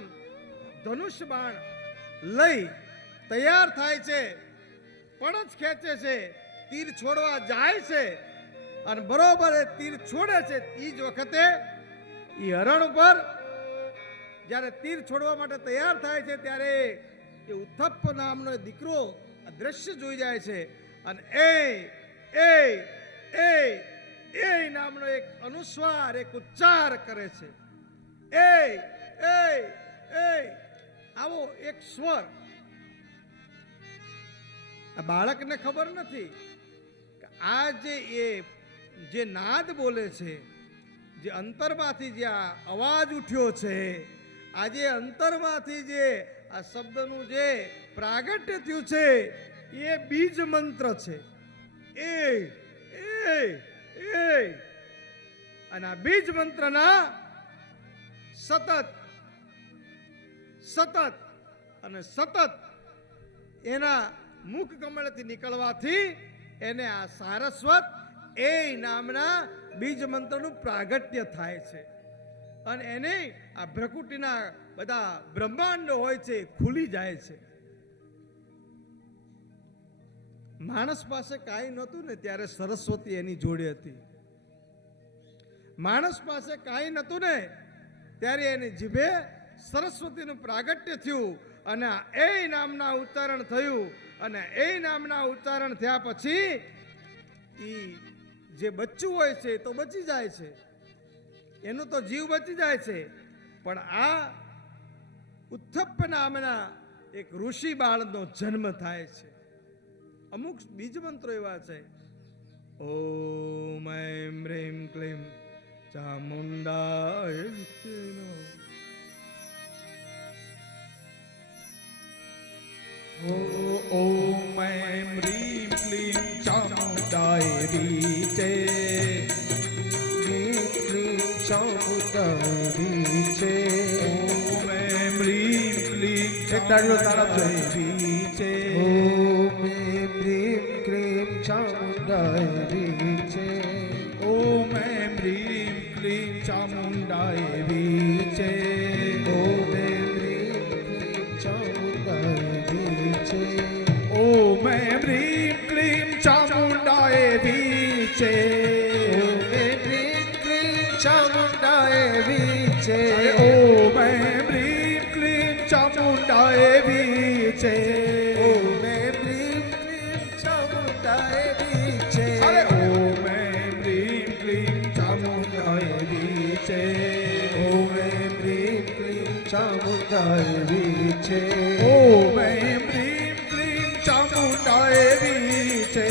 ધનુષ બાણ લઈ તૈયાર થાય છે, પણ જ ખેંચે છે, તીર છોડવા જાય છે અને બરોબર એ તીર છોડે છે એ જ વખતે એ હરણ ઉપર જ્યારે તીર છોડવા માટે તૈયાર થાય છે ત્યારે એ ઉથપ્પ નામનો દીકરો આ દ્રશ્ય જોઈ જાય છે અને એ નામનો એક અનુસ્વાર, એક ઉચ્ચાર કરે છે. એ આવો એક સ્વર. આ બાળકને ખબર નથી કે આ જે નાદ બોલે છે, જે અંતરમાંથી જે આ અવાજ ઉઠ્યો છે, આજે અંતરમાંથી જે આ શબ્દનું જે પ્રાગટ્ય થયું છે એ બીજ મંત્ર છે. અને આ બીજ મંત્રના સતત એના મુખ કમળથી નીકળવાથી એને આ સારસ્વત એ નામના બીજ મંત્રનું પ્રાગટ્ય થાય છે અને એને આ ભ્રકુટીના બધા બ્રહ્માંડો હોય છે ખુલી જાય છે. માણસ પાસે કાંઈ નહોતું ને ત્યારે સરસ્વતી એની જોડે હતી. માણસ પાસે કાંઈ નહોતું ને ત્યારે એની જીભે સરસ્વતીનું પ્રાગટ્ય થયું અને એ નામના ઉચ્ચારણ થયું અને એ નામના ઉચ્ચારણ થયા પછી જે બચ્ચું હોય છે તો બચી જાય છે, એનું તો જીવ બચી જાય છે, પણ આ ઉથપ્પ નામના એક ઋષિ બાળનો જન્મ થાય છે. અમુક બીજ મંત્રો એવા છે. ઓમ એમ રેમ ક્લીમ ચામુંડાય ઓમ એમ રીમ ક્લીમ ચામુંડાય રીચે રીમ ક્લીમ ચામુંડાય રીચે ઓમ એમ રીમ ક્લીમ તાળીઓ તારા રીચે ઓમ એમ રીમ ક્લીમ ચામુંડાય રીચે ઓમ એમ રીમ ક્લીમ ચામુંડાય રીચે ઓમ એમ રીમ ક્લીમ ચામુંડાય રીચે ઓમ એમ રીમ ક્લીમ ચામુંડાય રીચે ઓમ એમ રીમ ક્લીમ ચામુંડાય રીચે ઓમ એમ રીમ ક્લીમ ચામુંડાય રીચે ઓમ એમ રીમ ક્લીમ ચામુંડાય રીચે અરે ઓમ એમ રીમ ક્લીમ ચામુંડાય રીચે ઓમ એમ રીમ ક્લીમ ચામુંડાય રીચે ઓમ એમ રીમ ક્લીમ ચામુંડાય રીચે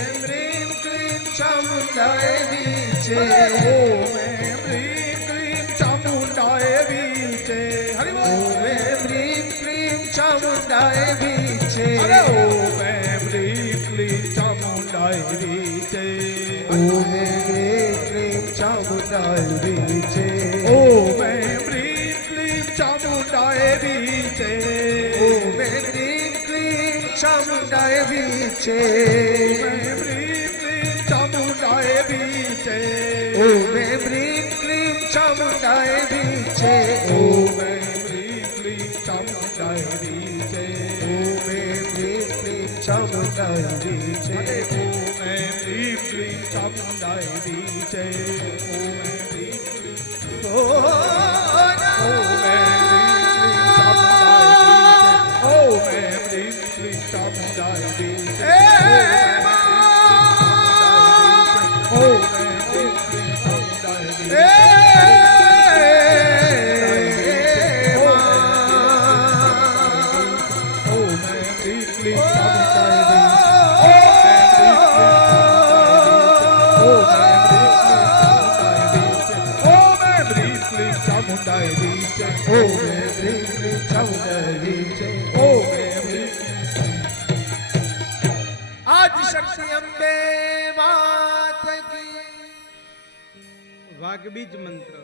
એમ રીમ ક્લીમ ચામુંડાય રીચે વીચે ઓમ એમ હ્રીમ ક્લીમ ચામુંડાય વીચે હરિ બોલ. ઓમ હ્રીમ ક્લીમ ચામુંડાય વીચે અરે ઓમ એમ હ્રીમ ક્લીમ ચામુંડાય વીચે ઓમ હ્રીમ ક્લીમ ચામુંડાય વીચે ઓમ એમ હ્રીમ ક્લીમ ચામુંડાય વીચે ઓમ હ્રીમ ક્લીમ ચામુંડાય વીચે ઓમ એમ હ્રીમ ક્લીમ ચામુંડાય વીચે ઓમ હ્રીમ ક્લીમ ચામુંડાય વીચે ઓમ એમ હ્રીમ ક્લીમ ચામુંડાય વીચે ઓમ હ્રીમ ક્લીમ ચામુંડાય વીચે ઓમ એમ હ્રીમ ક્લીમ ચામુંડાય વીચે ઓમ એમ હ્રીમ ક્લીમ ઓમ એમ હ્રીમ ક્લીમ ચામુંડાય વીચે ઓમ એમ હ્રીમ ક્લીમ ચામુંડાય વીચે ઓમ એમ હ્રીમ ક્લીમ ચામુંડાય વીચે ઓમ એમ હ્રીમ ક્લીમ ચામુંડાય વીચે ઓમ એમ હ્રીમ આદિ શક્તિ અંબે માત કી વાઘબીજ મંત્ર,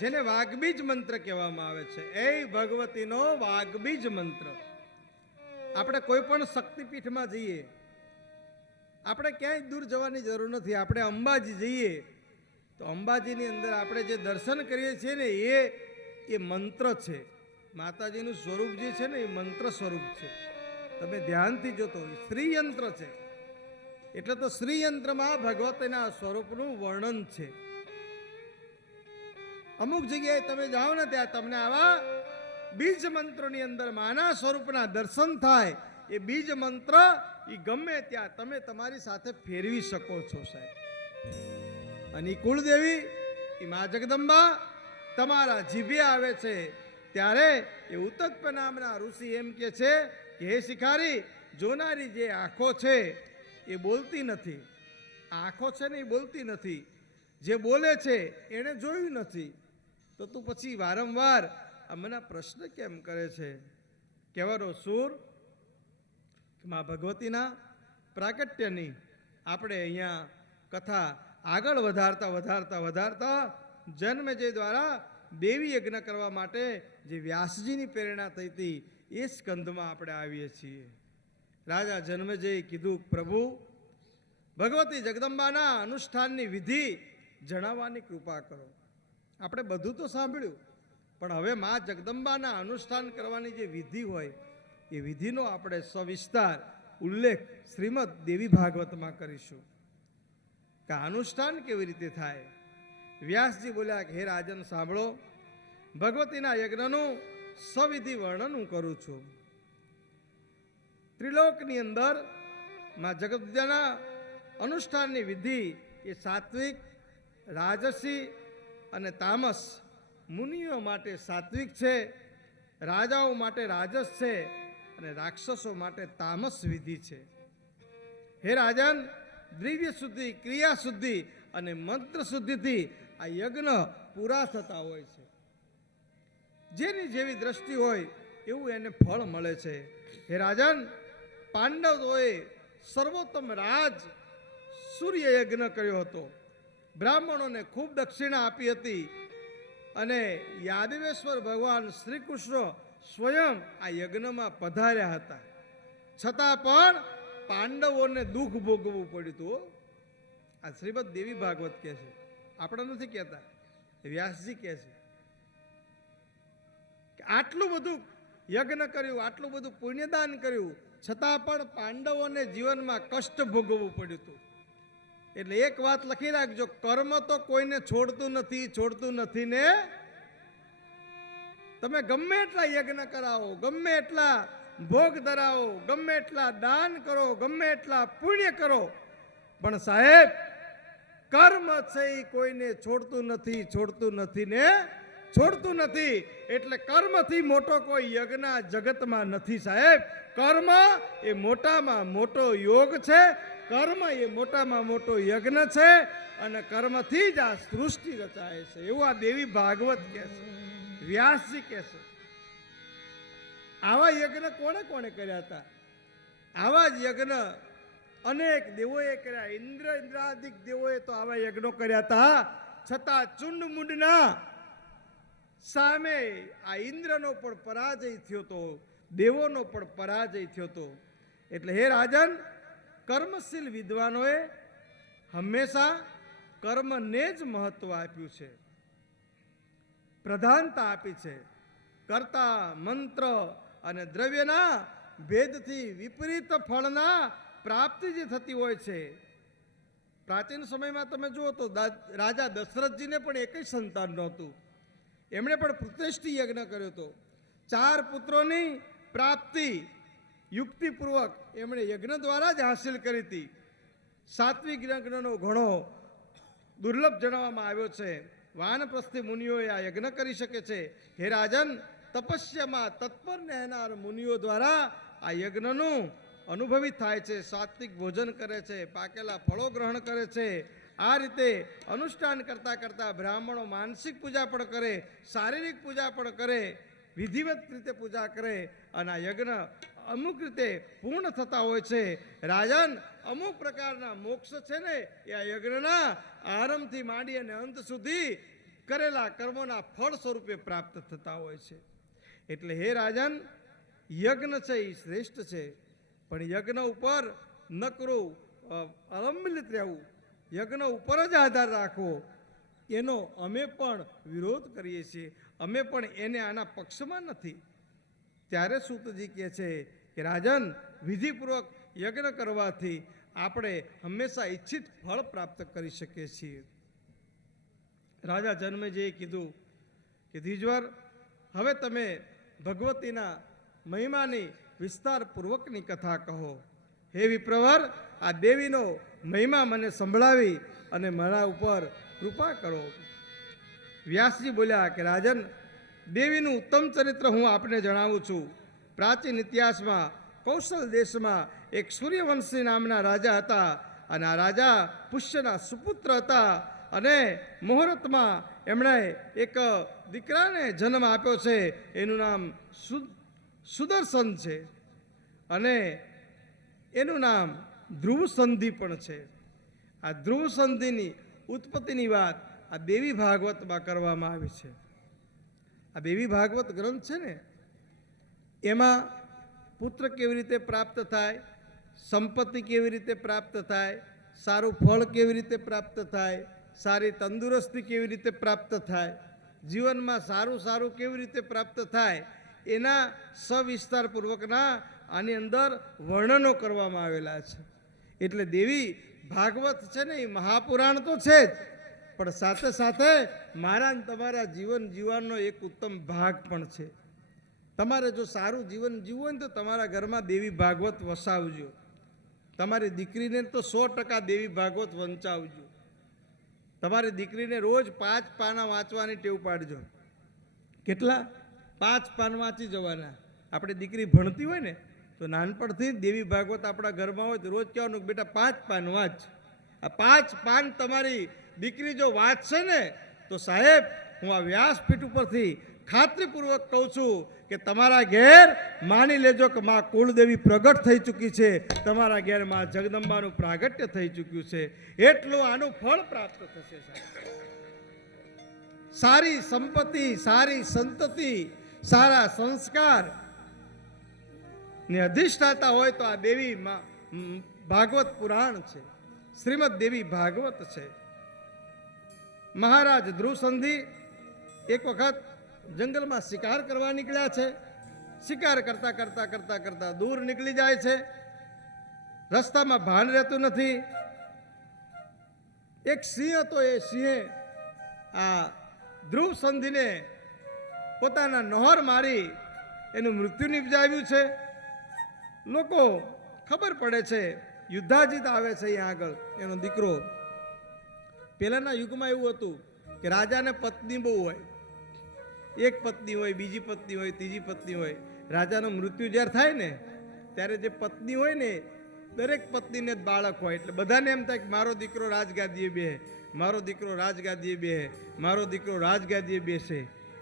જેને વાઘબીજ મંત્ર કહેવામાં આવે છે, એ ભગવતીનો વાઘબીજ મંત્ર. આપણે કોઈ પણ શક્તિપીઠમાં જઈએ, આપણે ક્યાંય દૂર જવાની જરૂર નથી. આપણે અંબાજી જઈએ તો અંબાજીની અંદર આપણે જે દર્શન કરીએ છીએ ને એ મંત્ર છે. માતાજીનું સ્વરૂપ જે છે ને એ મંત્ર સ્વરૂપ છે. તમે ધ્યાનથી જોતો શ્રીયંત્ર છે, એટલે તો શ્રીયંત્રમાં ભગવતીના સ્વરૂપનું વર્ણન છે. અમુક જગ્યાએ તમે જાઓ ને ત્યાં તમને આવા બીજ મંત્રોની અંદર માના સ્વરૂપના દર્શન થાય. એ બીજ મંત્ર એ ગમે ત્યાં તમે તમારી સાથે ફેરવી શકો છો સાહેબ. અને ઈ કુળદેવી એ મા જગદંબા તમારા જીભે આવે છે ત્યારે એ ઉત્તત્પ નામના ઋષિ એમ કે છે કે હે શિખારી, જોનારી જે આંખો છે એ બોલતી નથી. આંખો છે ને એ બોલતી નથી. જે બોલે છે એણે જોયું નથી. તો તું પછી વારંવાર આ મને પ્રશ્ન કેમ કરે છે? કહેવાનો સૂર મા ભગવતીના પ્રાગટ્યની આપણે અહીંયા કથા આગળ વધારતા જન્મેજય દ્વારા દેવી યજ્ઞ કરવા માટે જે વ્યાસજીની પ્રેરણા થઈ હતી એ સ્કંધમાં આપણે આવીએ છીએ. રાજા જન્મેજયે કીધું, પ્રભુ ભગવતી જગદંબાના અનુષ્ઠાનની વિધિ જણાવવાની કૃપા કરો. આપણે બધું તો સાંભળ્યું, પણ હવે મા જગદંબાના અનુષ્ઠાન કરવાની જે વિધિ હોય એ વિધિનો આપણે સવિસ્તાર ઉલ્લેખ શ્રીમદ દેવી ભાગવતમાં કરીશું કે અનુષ્ઠાન કેવી રીતે થાય. વ્યાસજી બોલ્યા કે હે રાજન સાંભળો, ભગવતીના યજ્ઞનું સવિધિ વર્ણન હું કરું છું. ત્રિલોકની અંદર મા જગદંબાના અનુષ્ઠાનની વિધિ એ સાત્વિક, રાજસી અને તામસ. મુનિઓ માટે સાત્વિક છે, રાજાઓ માટે રાજસ છે અને રાક્ષસો માટે તામસ વિધિ છે. હે રાજન, દ્રવ્ય શુદ્ધિ, ક્રિયા શુદ્ધિ અને મંત્ર શુદ્ધિથી આ યજ્ઞ પૂરા થતા હોય છે. જેની જેવી દ્રષ્ટિ હોય એવું એને ફળ મળે છે. હે રાજન, પાંડવોએ સર્વોત્તમ રાજ સૂર્ય યજ્ઞ કર્યો હતો. બ્રાહ્મણોને ખૂબ દક્ષિણા આપી હતી અને યાદવેશ્વર ભગવાન શ્રી કૃષ્ણ સ્વયં આ યજ્ઞમાં પધાર્યા હતા. છતાં પણ પાંડવોને દુઃખ ભોગવવું પડ્યું હતું. આ શ્રીમદ દેવી ભાગવત કહે છે, આપણે નથી કહેતા, વ્યાસજી કહે છે કે આટલું બધું યજ્ઞ કર્યું, આટલું બધું પુણ્યદાન કર્યું, છતાં પણ પાંડવોને જીવનમાં કષ્ટ ભોગવવું પડ્યું હતું. એટલે એક વાત લખી રાખજો, કર્મ તો કોઈને છોડતું નથી ને. તમે ગમે એટલા યજ્ઞ કરાવો, ગમે એટલા ભોગ ધરાવો, ગમે એટલા દાન કરો, ગમે એટલા પુણ્ય કરો, પણ સાહેબ કર્મ છે એ કોઈને છોડતું નથી. એટલે કર્મથી મોટો કોઈ યજ્ઞ જગતમાં નથી સાહેબ. કર્મ એ મોટામાં મોટો યોગ છે. કર્મ એ મોટામાં મોટો યજ્ઞ છે અને કર્મથી જ આ સૃષ્ટિ રચાય છે એવું આ દેવી ભાગવત કહે છે, વ્યાસજી કહે છે. આવા યજ્ઞ કોણે કોણે કર્યા હતા? આવા જ યજ્ઞ અનેક દેવોએ કર્યા. ઇન્દ્રાદિક દેવોએ તો આવા યજ્ઞો કર્યા હતા, છતાં ચુંડ મુંડના સામે આ ઇન્દ્રનો પણ પરાજય થયો હતો, દેવોનો પણ પરાજય થયો હતો. એટલે હે રાજન, કર્મશીલ વિદ્વાનોએ હંમેશા કર્મને જ મહત્વ આપ્યું છે, પ્રધાનતા આપી છે. કર્તા મંત્ર અને દ્રવ્યના ભેદથી વિપરીત ફળના પ્રાપ્તિ જે થતી હોય છે. પ્રાચીન સમયમાં તમે જુઓ તો રાજા દશરથજીને પણ એક જ સંતાન નહોતું. એમણે પણ પ્રતિષ્ઠિ યજ્ઞ કર્યો હતો. 4 પુત્રોની પ્રાપ્તિ યુક્તિપૂર્વક એમણે યજ્ઞ દ્વારા જ હાંસિલ કરી હતી. સાત્વિક યજ્ઞનો ઘણો દુર્લભ જણાવવામાં આવ્યો છે. વાનપ્રસ્થિ મુનિઓએ આ યજ્ઞ કરી શકે છે. હે રાજન, તપસ્યામાં તત્પર રહેનાર મુનિઓ દ્વારા આ યજ્ઞનું અનુભવી થાય છે. સાત્વિક ભોજન કરે છે, પાકેલા ફળો ગ્રહણ કરે છે. આ રીતે અનુષ્ઠાન કરતા કરતા બ્રાહ્મણો માનસિક પૂજા પણ કરે, શારીરિક પૂજા પણ કરે, વિધિવત રીતે પૂજા કરે અને આ યજ્ઞ અમુક રીતે પૂર્ણ થતા હોય છે. રાજન, અમુક પ્રકારના મોક્ષ છે ને એ આ યજ્ઞના આરંભથી માંડી અને અંત સુધી કરેલા કર્મોના ફળ સ્વરૂપે પ્રાપ્ત થતા હોય છે. એટલે હે રાજન, યજ્ઞ છે એ શ્રેષ્ઠ છે, પણ યજ્ઞ ઉપર નકરું અવલંબિત રહેવું, યજ્ઞ ઉપર જ આધાર રાખવો, એનો અમે પણ વિરોધ કરીએ છીએ. અમે પણ એને આના પક્ષમાં નથી. ત્યારે સૂતજી કહે છે કે રાજન, વિધિપૂર્વક યજ્ઞ કરવાથી આપણે હંમેશા ઈચ્છિત ફળ પ્રાપ્ત કરી શકીએ છીએ. રાજા જન્મેજયે કીધું કે ધીજવર, હવે તમે ભગવતીના મહિમાની વિસ્તારપૂર્વકની કથા કહો. હે વિપ્રવર, આ દેવીનો મહિમા મને સંભળાવી અને મારા ઉપર કૃપા કરો. વ્યાસજી બોલ્યા કે રાજન, દેવીનું ઉત્તમ ચરિત્ર હું આપને જણાવું છું. પ્રાચીન ઇતિહાસમાં કૌશલ દેશમાં એક સૂર્યવંશી નામના રાજા હતા અને આ રાજા પુષ્યના સુપુત્ર હતા અને મુહૂર્તમાં એમણે એક દીકરાને જન્મ આપ્યો છે. એનું નામ સુદર્શન છે અને એનું નામ ધ્રુવ સંધિ પણ છે. આ ધ્રુવ સંધિની ઉત્પત્તિની વાત આ દેવી ભાગવતમાં કરવામાં આવી છે. આ દેવી ભાગવત ગ્રંથ છે ને, એમાં પુત્ર કેવી રીતે પ્રાપ્ત થાય, સંપત્તિ કેવી રીતે પ્રાપ્ત થાય, સારું ફળ કેવી રીતે પ્રાપ્ત થાય, સારી તંદુરસ્તી કેવી રીતે પ્રાપ્ત થાય, જીવનમાં સારું સારું કેવી રીતે પ્રાપ્ત થાય, એના સવિસ્તારપૂર્વકના આની અંદર વર્ણનો કરવામાં આવેલા છે. એટલે દેવી ભાગવત છે ને એ મહાપુરાણ તો છે જ, પણ સાથે સાથે મારા ને તમારા જીવન જીવવાનો એક ઉત્તમ ભાગ પણ છે. તમારે જો સારું જીવન જીવવું હોય ને તો તમારા ઘરમાં દેવી ભાગવત વસાવજો. તમારી દીકરીને તો 100% દેવી ભાગવત વંચાવજો. તમારી દીકરીને રોજ 5 પાના વાંચવાની ટેવ પાડજો. કેટલા? 5 પાન વાંચી જવાના. આપણે દીકરી ભણતી હોય ને તો નાનપણથી દેવી ભાગવત આપણા ઘરમાં હોય તો રોજ કહેવાનું કે બેટા 5 પાન વાંચ. આ 5 પાન તમારી દીકરી જો વાંચશે ને તો સાહેબ, હું આ વ્યાસપીઠ ઉપરથી ખાતરીપૂર્વક કહું છું કે તમારા ઘેર માની લેજો કે માં કુળદેવી પ્રગટ થઈ ચૂકી છે, તમારા ઘેર માં જગદંબાનું પ્રાગટ્ય થઈ ચૂક્યું છે. એટલું આનું ફળ પ્રાપ્ત થશે. સારી સંપત્તિ, સારી સંતતિ, સારા સંસ્કાર ને અધિષ્ઠાતા હોય તો આ દેવી ભાગવત પુરાણ છે, શ્રીમદ દેવી ભાગવત છે. મહારાજ ધ્રુવ સંધિ એક વખત જંગલમાં શિકાર કરવા નીકળ્યા છે. શિકાર કરતા કરતા કરતા કરતા દૂર નીકળી જાય છે. રસ્તામાં ભાન રહેતું નથી. એક સિંહ હતો. એ સિંહે આ ધ્રુવ સંધિને પોતાના નોહર મારી એનું મૃત્યુ નિપજાવ્યું છે. લોકો ખબર પડે છે, યુદ્ધાજીત આવે છે અહીંયા આગળ એનો દીકરો. પહેલાના યુગમાં એવું હતું કે રાજાને પત્ની બહુ હોય, એક પત્ની હોય, બીજી પત્ની હોય, ત્રીજી પત્ની હોય. રાજાનું મૃત્યુ જ્યારે થાય ને ત્યારે જે પત્ની હોય ને દરેક પત્નીને જ બાળક હોય એટલે બધાને એમ થાય કે મારો દીકરો રાજગાદીએ બેહે, મારો દીકરો રાજગાદીએ બેહે, મારો દીકરો રાજગાદીએ બેસે.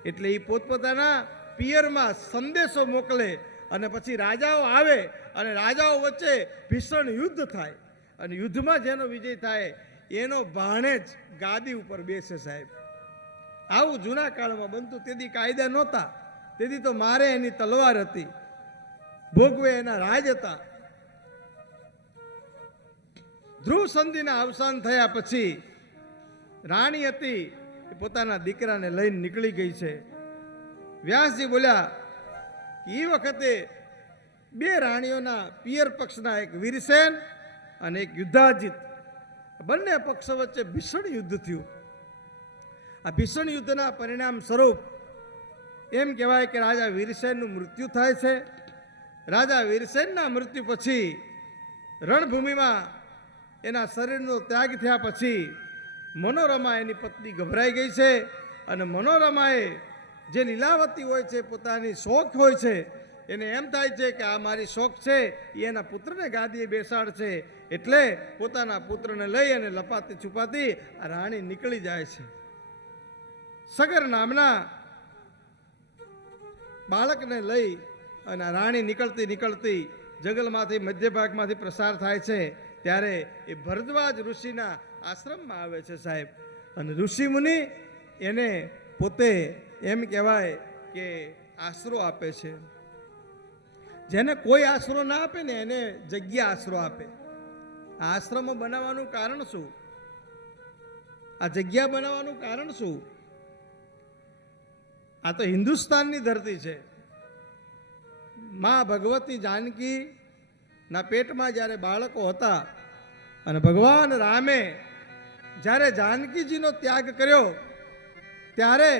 એટલે એ પોતપોતાના પિયરમાં સંદેશો મોકલે અને પછી રાજાઓ આવે અને રાજાઓ વચ્ચે ભીષણ યુદ્ધ થાય અને યુદ્ધમાં જેનો વિજય થાય એનો ભાણેજ ગાદી ઉપર બેસે સાહેબ. આવું જૂના કાળમાં બનતું. તેથી કાયદા નહોતા, તેથી તો મારે એની તલવાર હતી, ભોગવે એના રાજ હતા. ધ્રુવ સંધિના અવસાન થયા પછી રાણી હતી એ પોતાના દીકરાને લઈને નીકળી ગઈ છે. વ્યાસજી બોલ્યા એ વખતે બે રાણીઓના પિયર પક્ષના એક વીરસેન અને એક યુદ્ધાજીત, બંને પક્ષો વચ્ચે ભીષણ યુદ્ધ થયું. આ ભીષણ યુદ્ધના પરિણામ સ્વરૂપ એમ કહેવાય કે રાજા વીરસેનનું મૃત્યુ થાય છે. રાજા વીરસેનના મૃત્યુ પછી રણભૂમિમાં એના શરીરનો ત્યાગ થયા પછી મનોરમા એની પત્ની ગભરાઈ ગઈ છે અને મનોરમાએ જે લીલાવતી હોય છે, પોતાની શોખ હોય છે, એને એમ થાય છે કે આ મારી શોખ છે એ એના પુત્રને ગાદીએ બેસાડશે. એટલે પોતાના પુત્રને લઈ અને લપાતી છુપાતી આ રાણી નીકળી જાય છે. સગર નામના બાળકને લઈ અને આ રાણી નીકળતી નીકળતી જંગલમાંથી મધ્ય ભાગમાંથી પ્રસાર થાય છે. ત્યારે એ ભરદ્વાજ ઋષિના આશ્રમમાં આવે છે સાહેબ. અને ઋષિ મુનિ એને પોતે એમ કહેવાય કે આશરો આપે છે. જેને કોઈ આશરો ના આપે ને એને જગ્યા આશરો આપે. આ આશ્રમ બનાવવાનું કારણ શું? આ જગ્યા બનાવવાનું કારણ શું? આ તો હિન્દુસ્તાનની ધરતી છે. માં ભગવતી જાનકી ના પેટમાં જ્યારે બાળકો હતા અને ભગવાન રામે જ્યારે જાનકીજીનો ત્યાગ કર્યો ત્યારે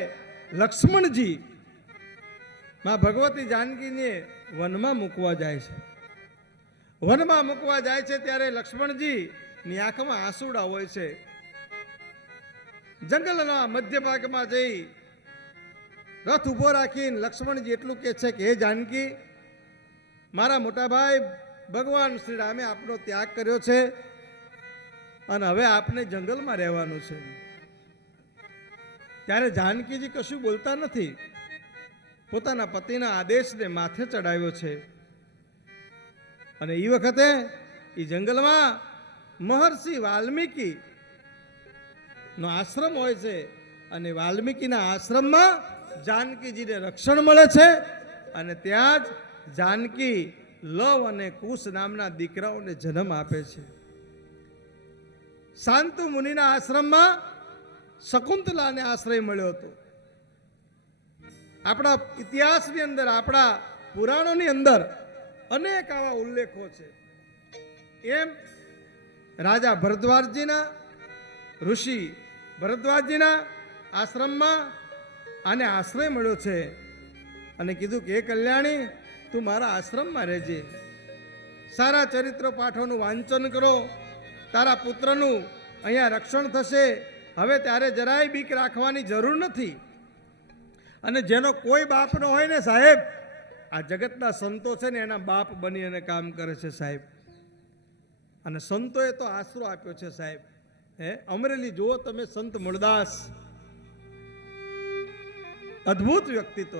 લક્ષ્મણજી માં ભગવતી જાનકીને વનમાં મૂકવા જાય છે. વનમાં મૂકવા જાય છે ત્યારે લક્ષ્મણજીની આંખમાં આંસુડા હોય છે. જંગલના મધ્ય ભાગમાં જઈ રથ ઊભો રાખીને લક્ષ્મણજી એટલું કહે છે કે હે જાનકી, મારા મોટા ભાઈ ભગવાન શ્રી રામે આપનો ત્યાગ કર્યો છે અને હવે આપને જંગલમાં રહેવાનું છે. ત્યારે જાનકીજી કશું બોલતા નથી, પોતાના પતિના આદેશને માથે ચડાવ્યો છે. અને એ વખતે એ જંગલમાં મહર્ષિ વાલ્મીકી નો આશ્રમ હોય છે અને વાલ્મીકીના આશ્રમમાં જાનકીજીને રક્ષણ મળે છે. અને ત્યાં જ જાનકી લવ અને કુશ નામના દીકરાઓને જન્મ આપે છે. શાંતુ મુનિના આશ્રમમાં શકુંતલાને આશ્રય મળ્યો હતો. આપણા ઇતિહાસની અંદર, આપણા પુરાણોની અંદર અનેક આવા ઉલ્લેખો છે. એમ રાજા ભરદ્વાજજીના, ઋષિ ભરદ્વાજજીના આશ્રમમાં આને આશ્રય મળ્યો છે અને કીધું કે હે કલ્યાણી, તું મારા આશ્રમમાં રહેજે, સારા ચરિત્ર પાઠોનું વાંચન કરો, તારા પુત્રનું અહીંયા રક્ષણ થશે. હવે ત્યારે જરાય બીક રાખવાની જરૂર નથી. અને જેનો કોઈ બાપ ન હોય ને સાહેબ, આ જગતના સંતો છે ને એના બાપ બની અને કામ કરે છે સાહેબ. અને સંતોએ તો આશરો આપ્યો છે સાહેબ. અમરેલી જુઓ તમે, સંત મૂળદાસ, અદ્ભુત વ્યક્તિત્વ.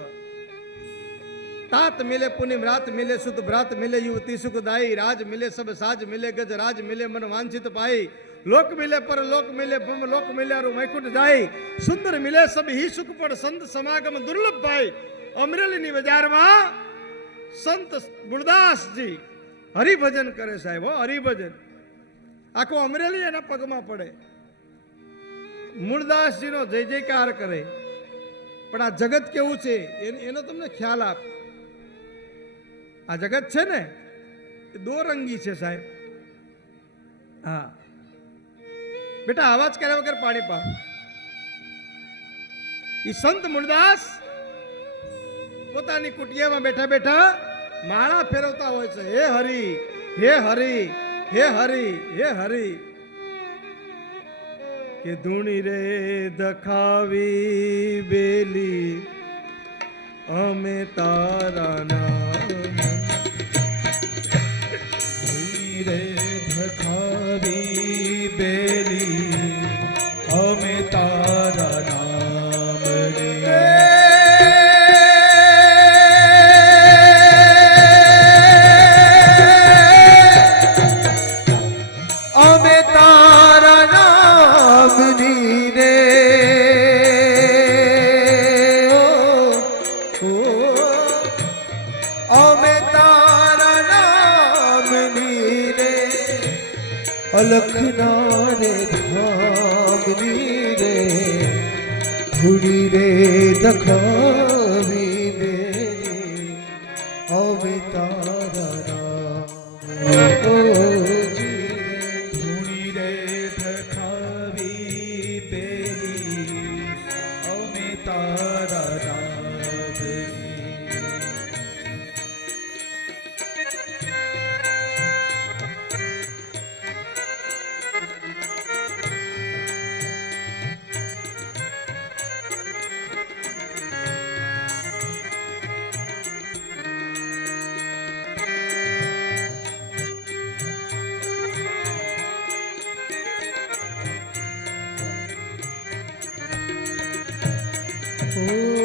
तात मिले पुनिम रात मिले सुत भ्रात मिले युवती सुखदाई राज मिले सब साज मिले गज राज मिले मन वांछित पाई लोक मिले पर लोक मिले ब्रह्म लोक मिले अरु वैकुंठ जाई सुंदर मिले सब ही सुख पर संत समागम दुर्लभ पाई. अमरेली बजार में संत गुरदास जी हरिभजन करे साहेब. हो हरिभजन आखो अमरेली एना पग में पड़े, मूळदास जी नो जय जयकार करे. पण आ जगत केवुं छे एनो तमने ख्याल आप. आ जगत छे ने दो रंगी छे साहेब. हाँ बेटा, आवाज करे वगर पानी पा. ई संत मूळदास पोतानी कुटियामां बैठा बैठा माळा फेरवता होय छे. हे हरि, हे हरि, हे हरि, हे हरि. के धूणी रे दखावी बेली अमे तारा नाम धूणी रे અલખના રે ધામની રે ધૂળી રે દખાવી બેરી હવે તારા નામ ઓજી ધૂણી રે ધખાવી બેરી અમે તારા નામની. ઓ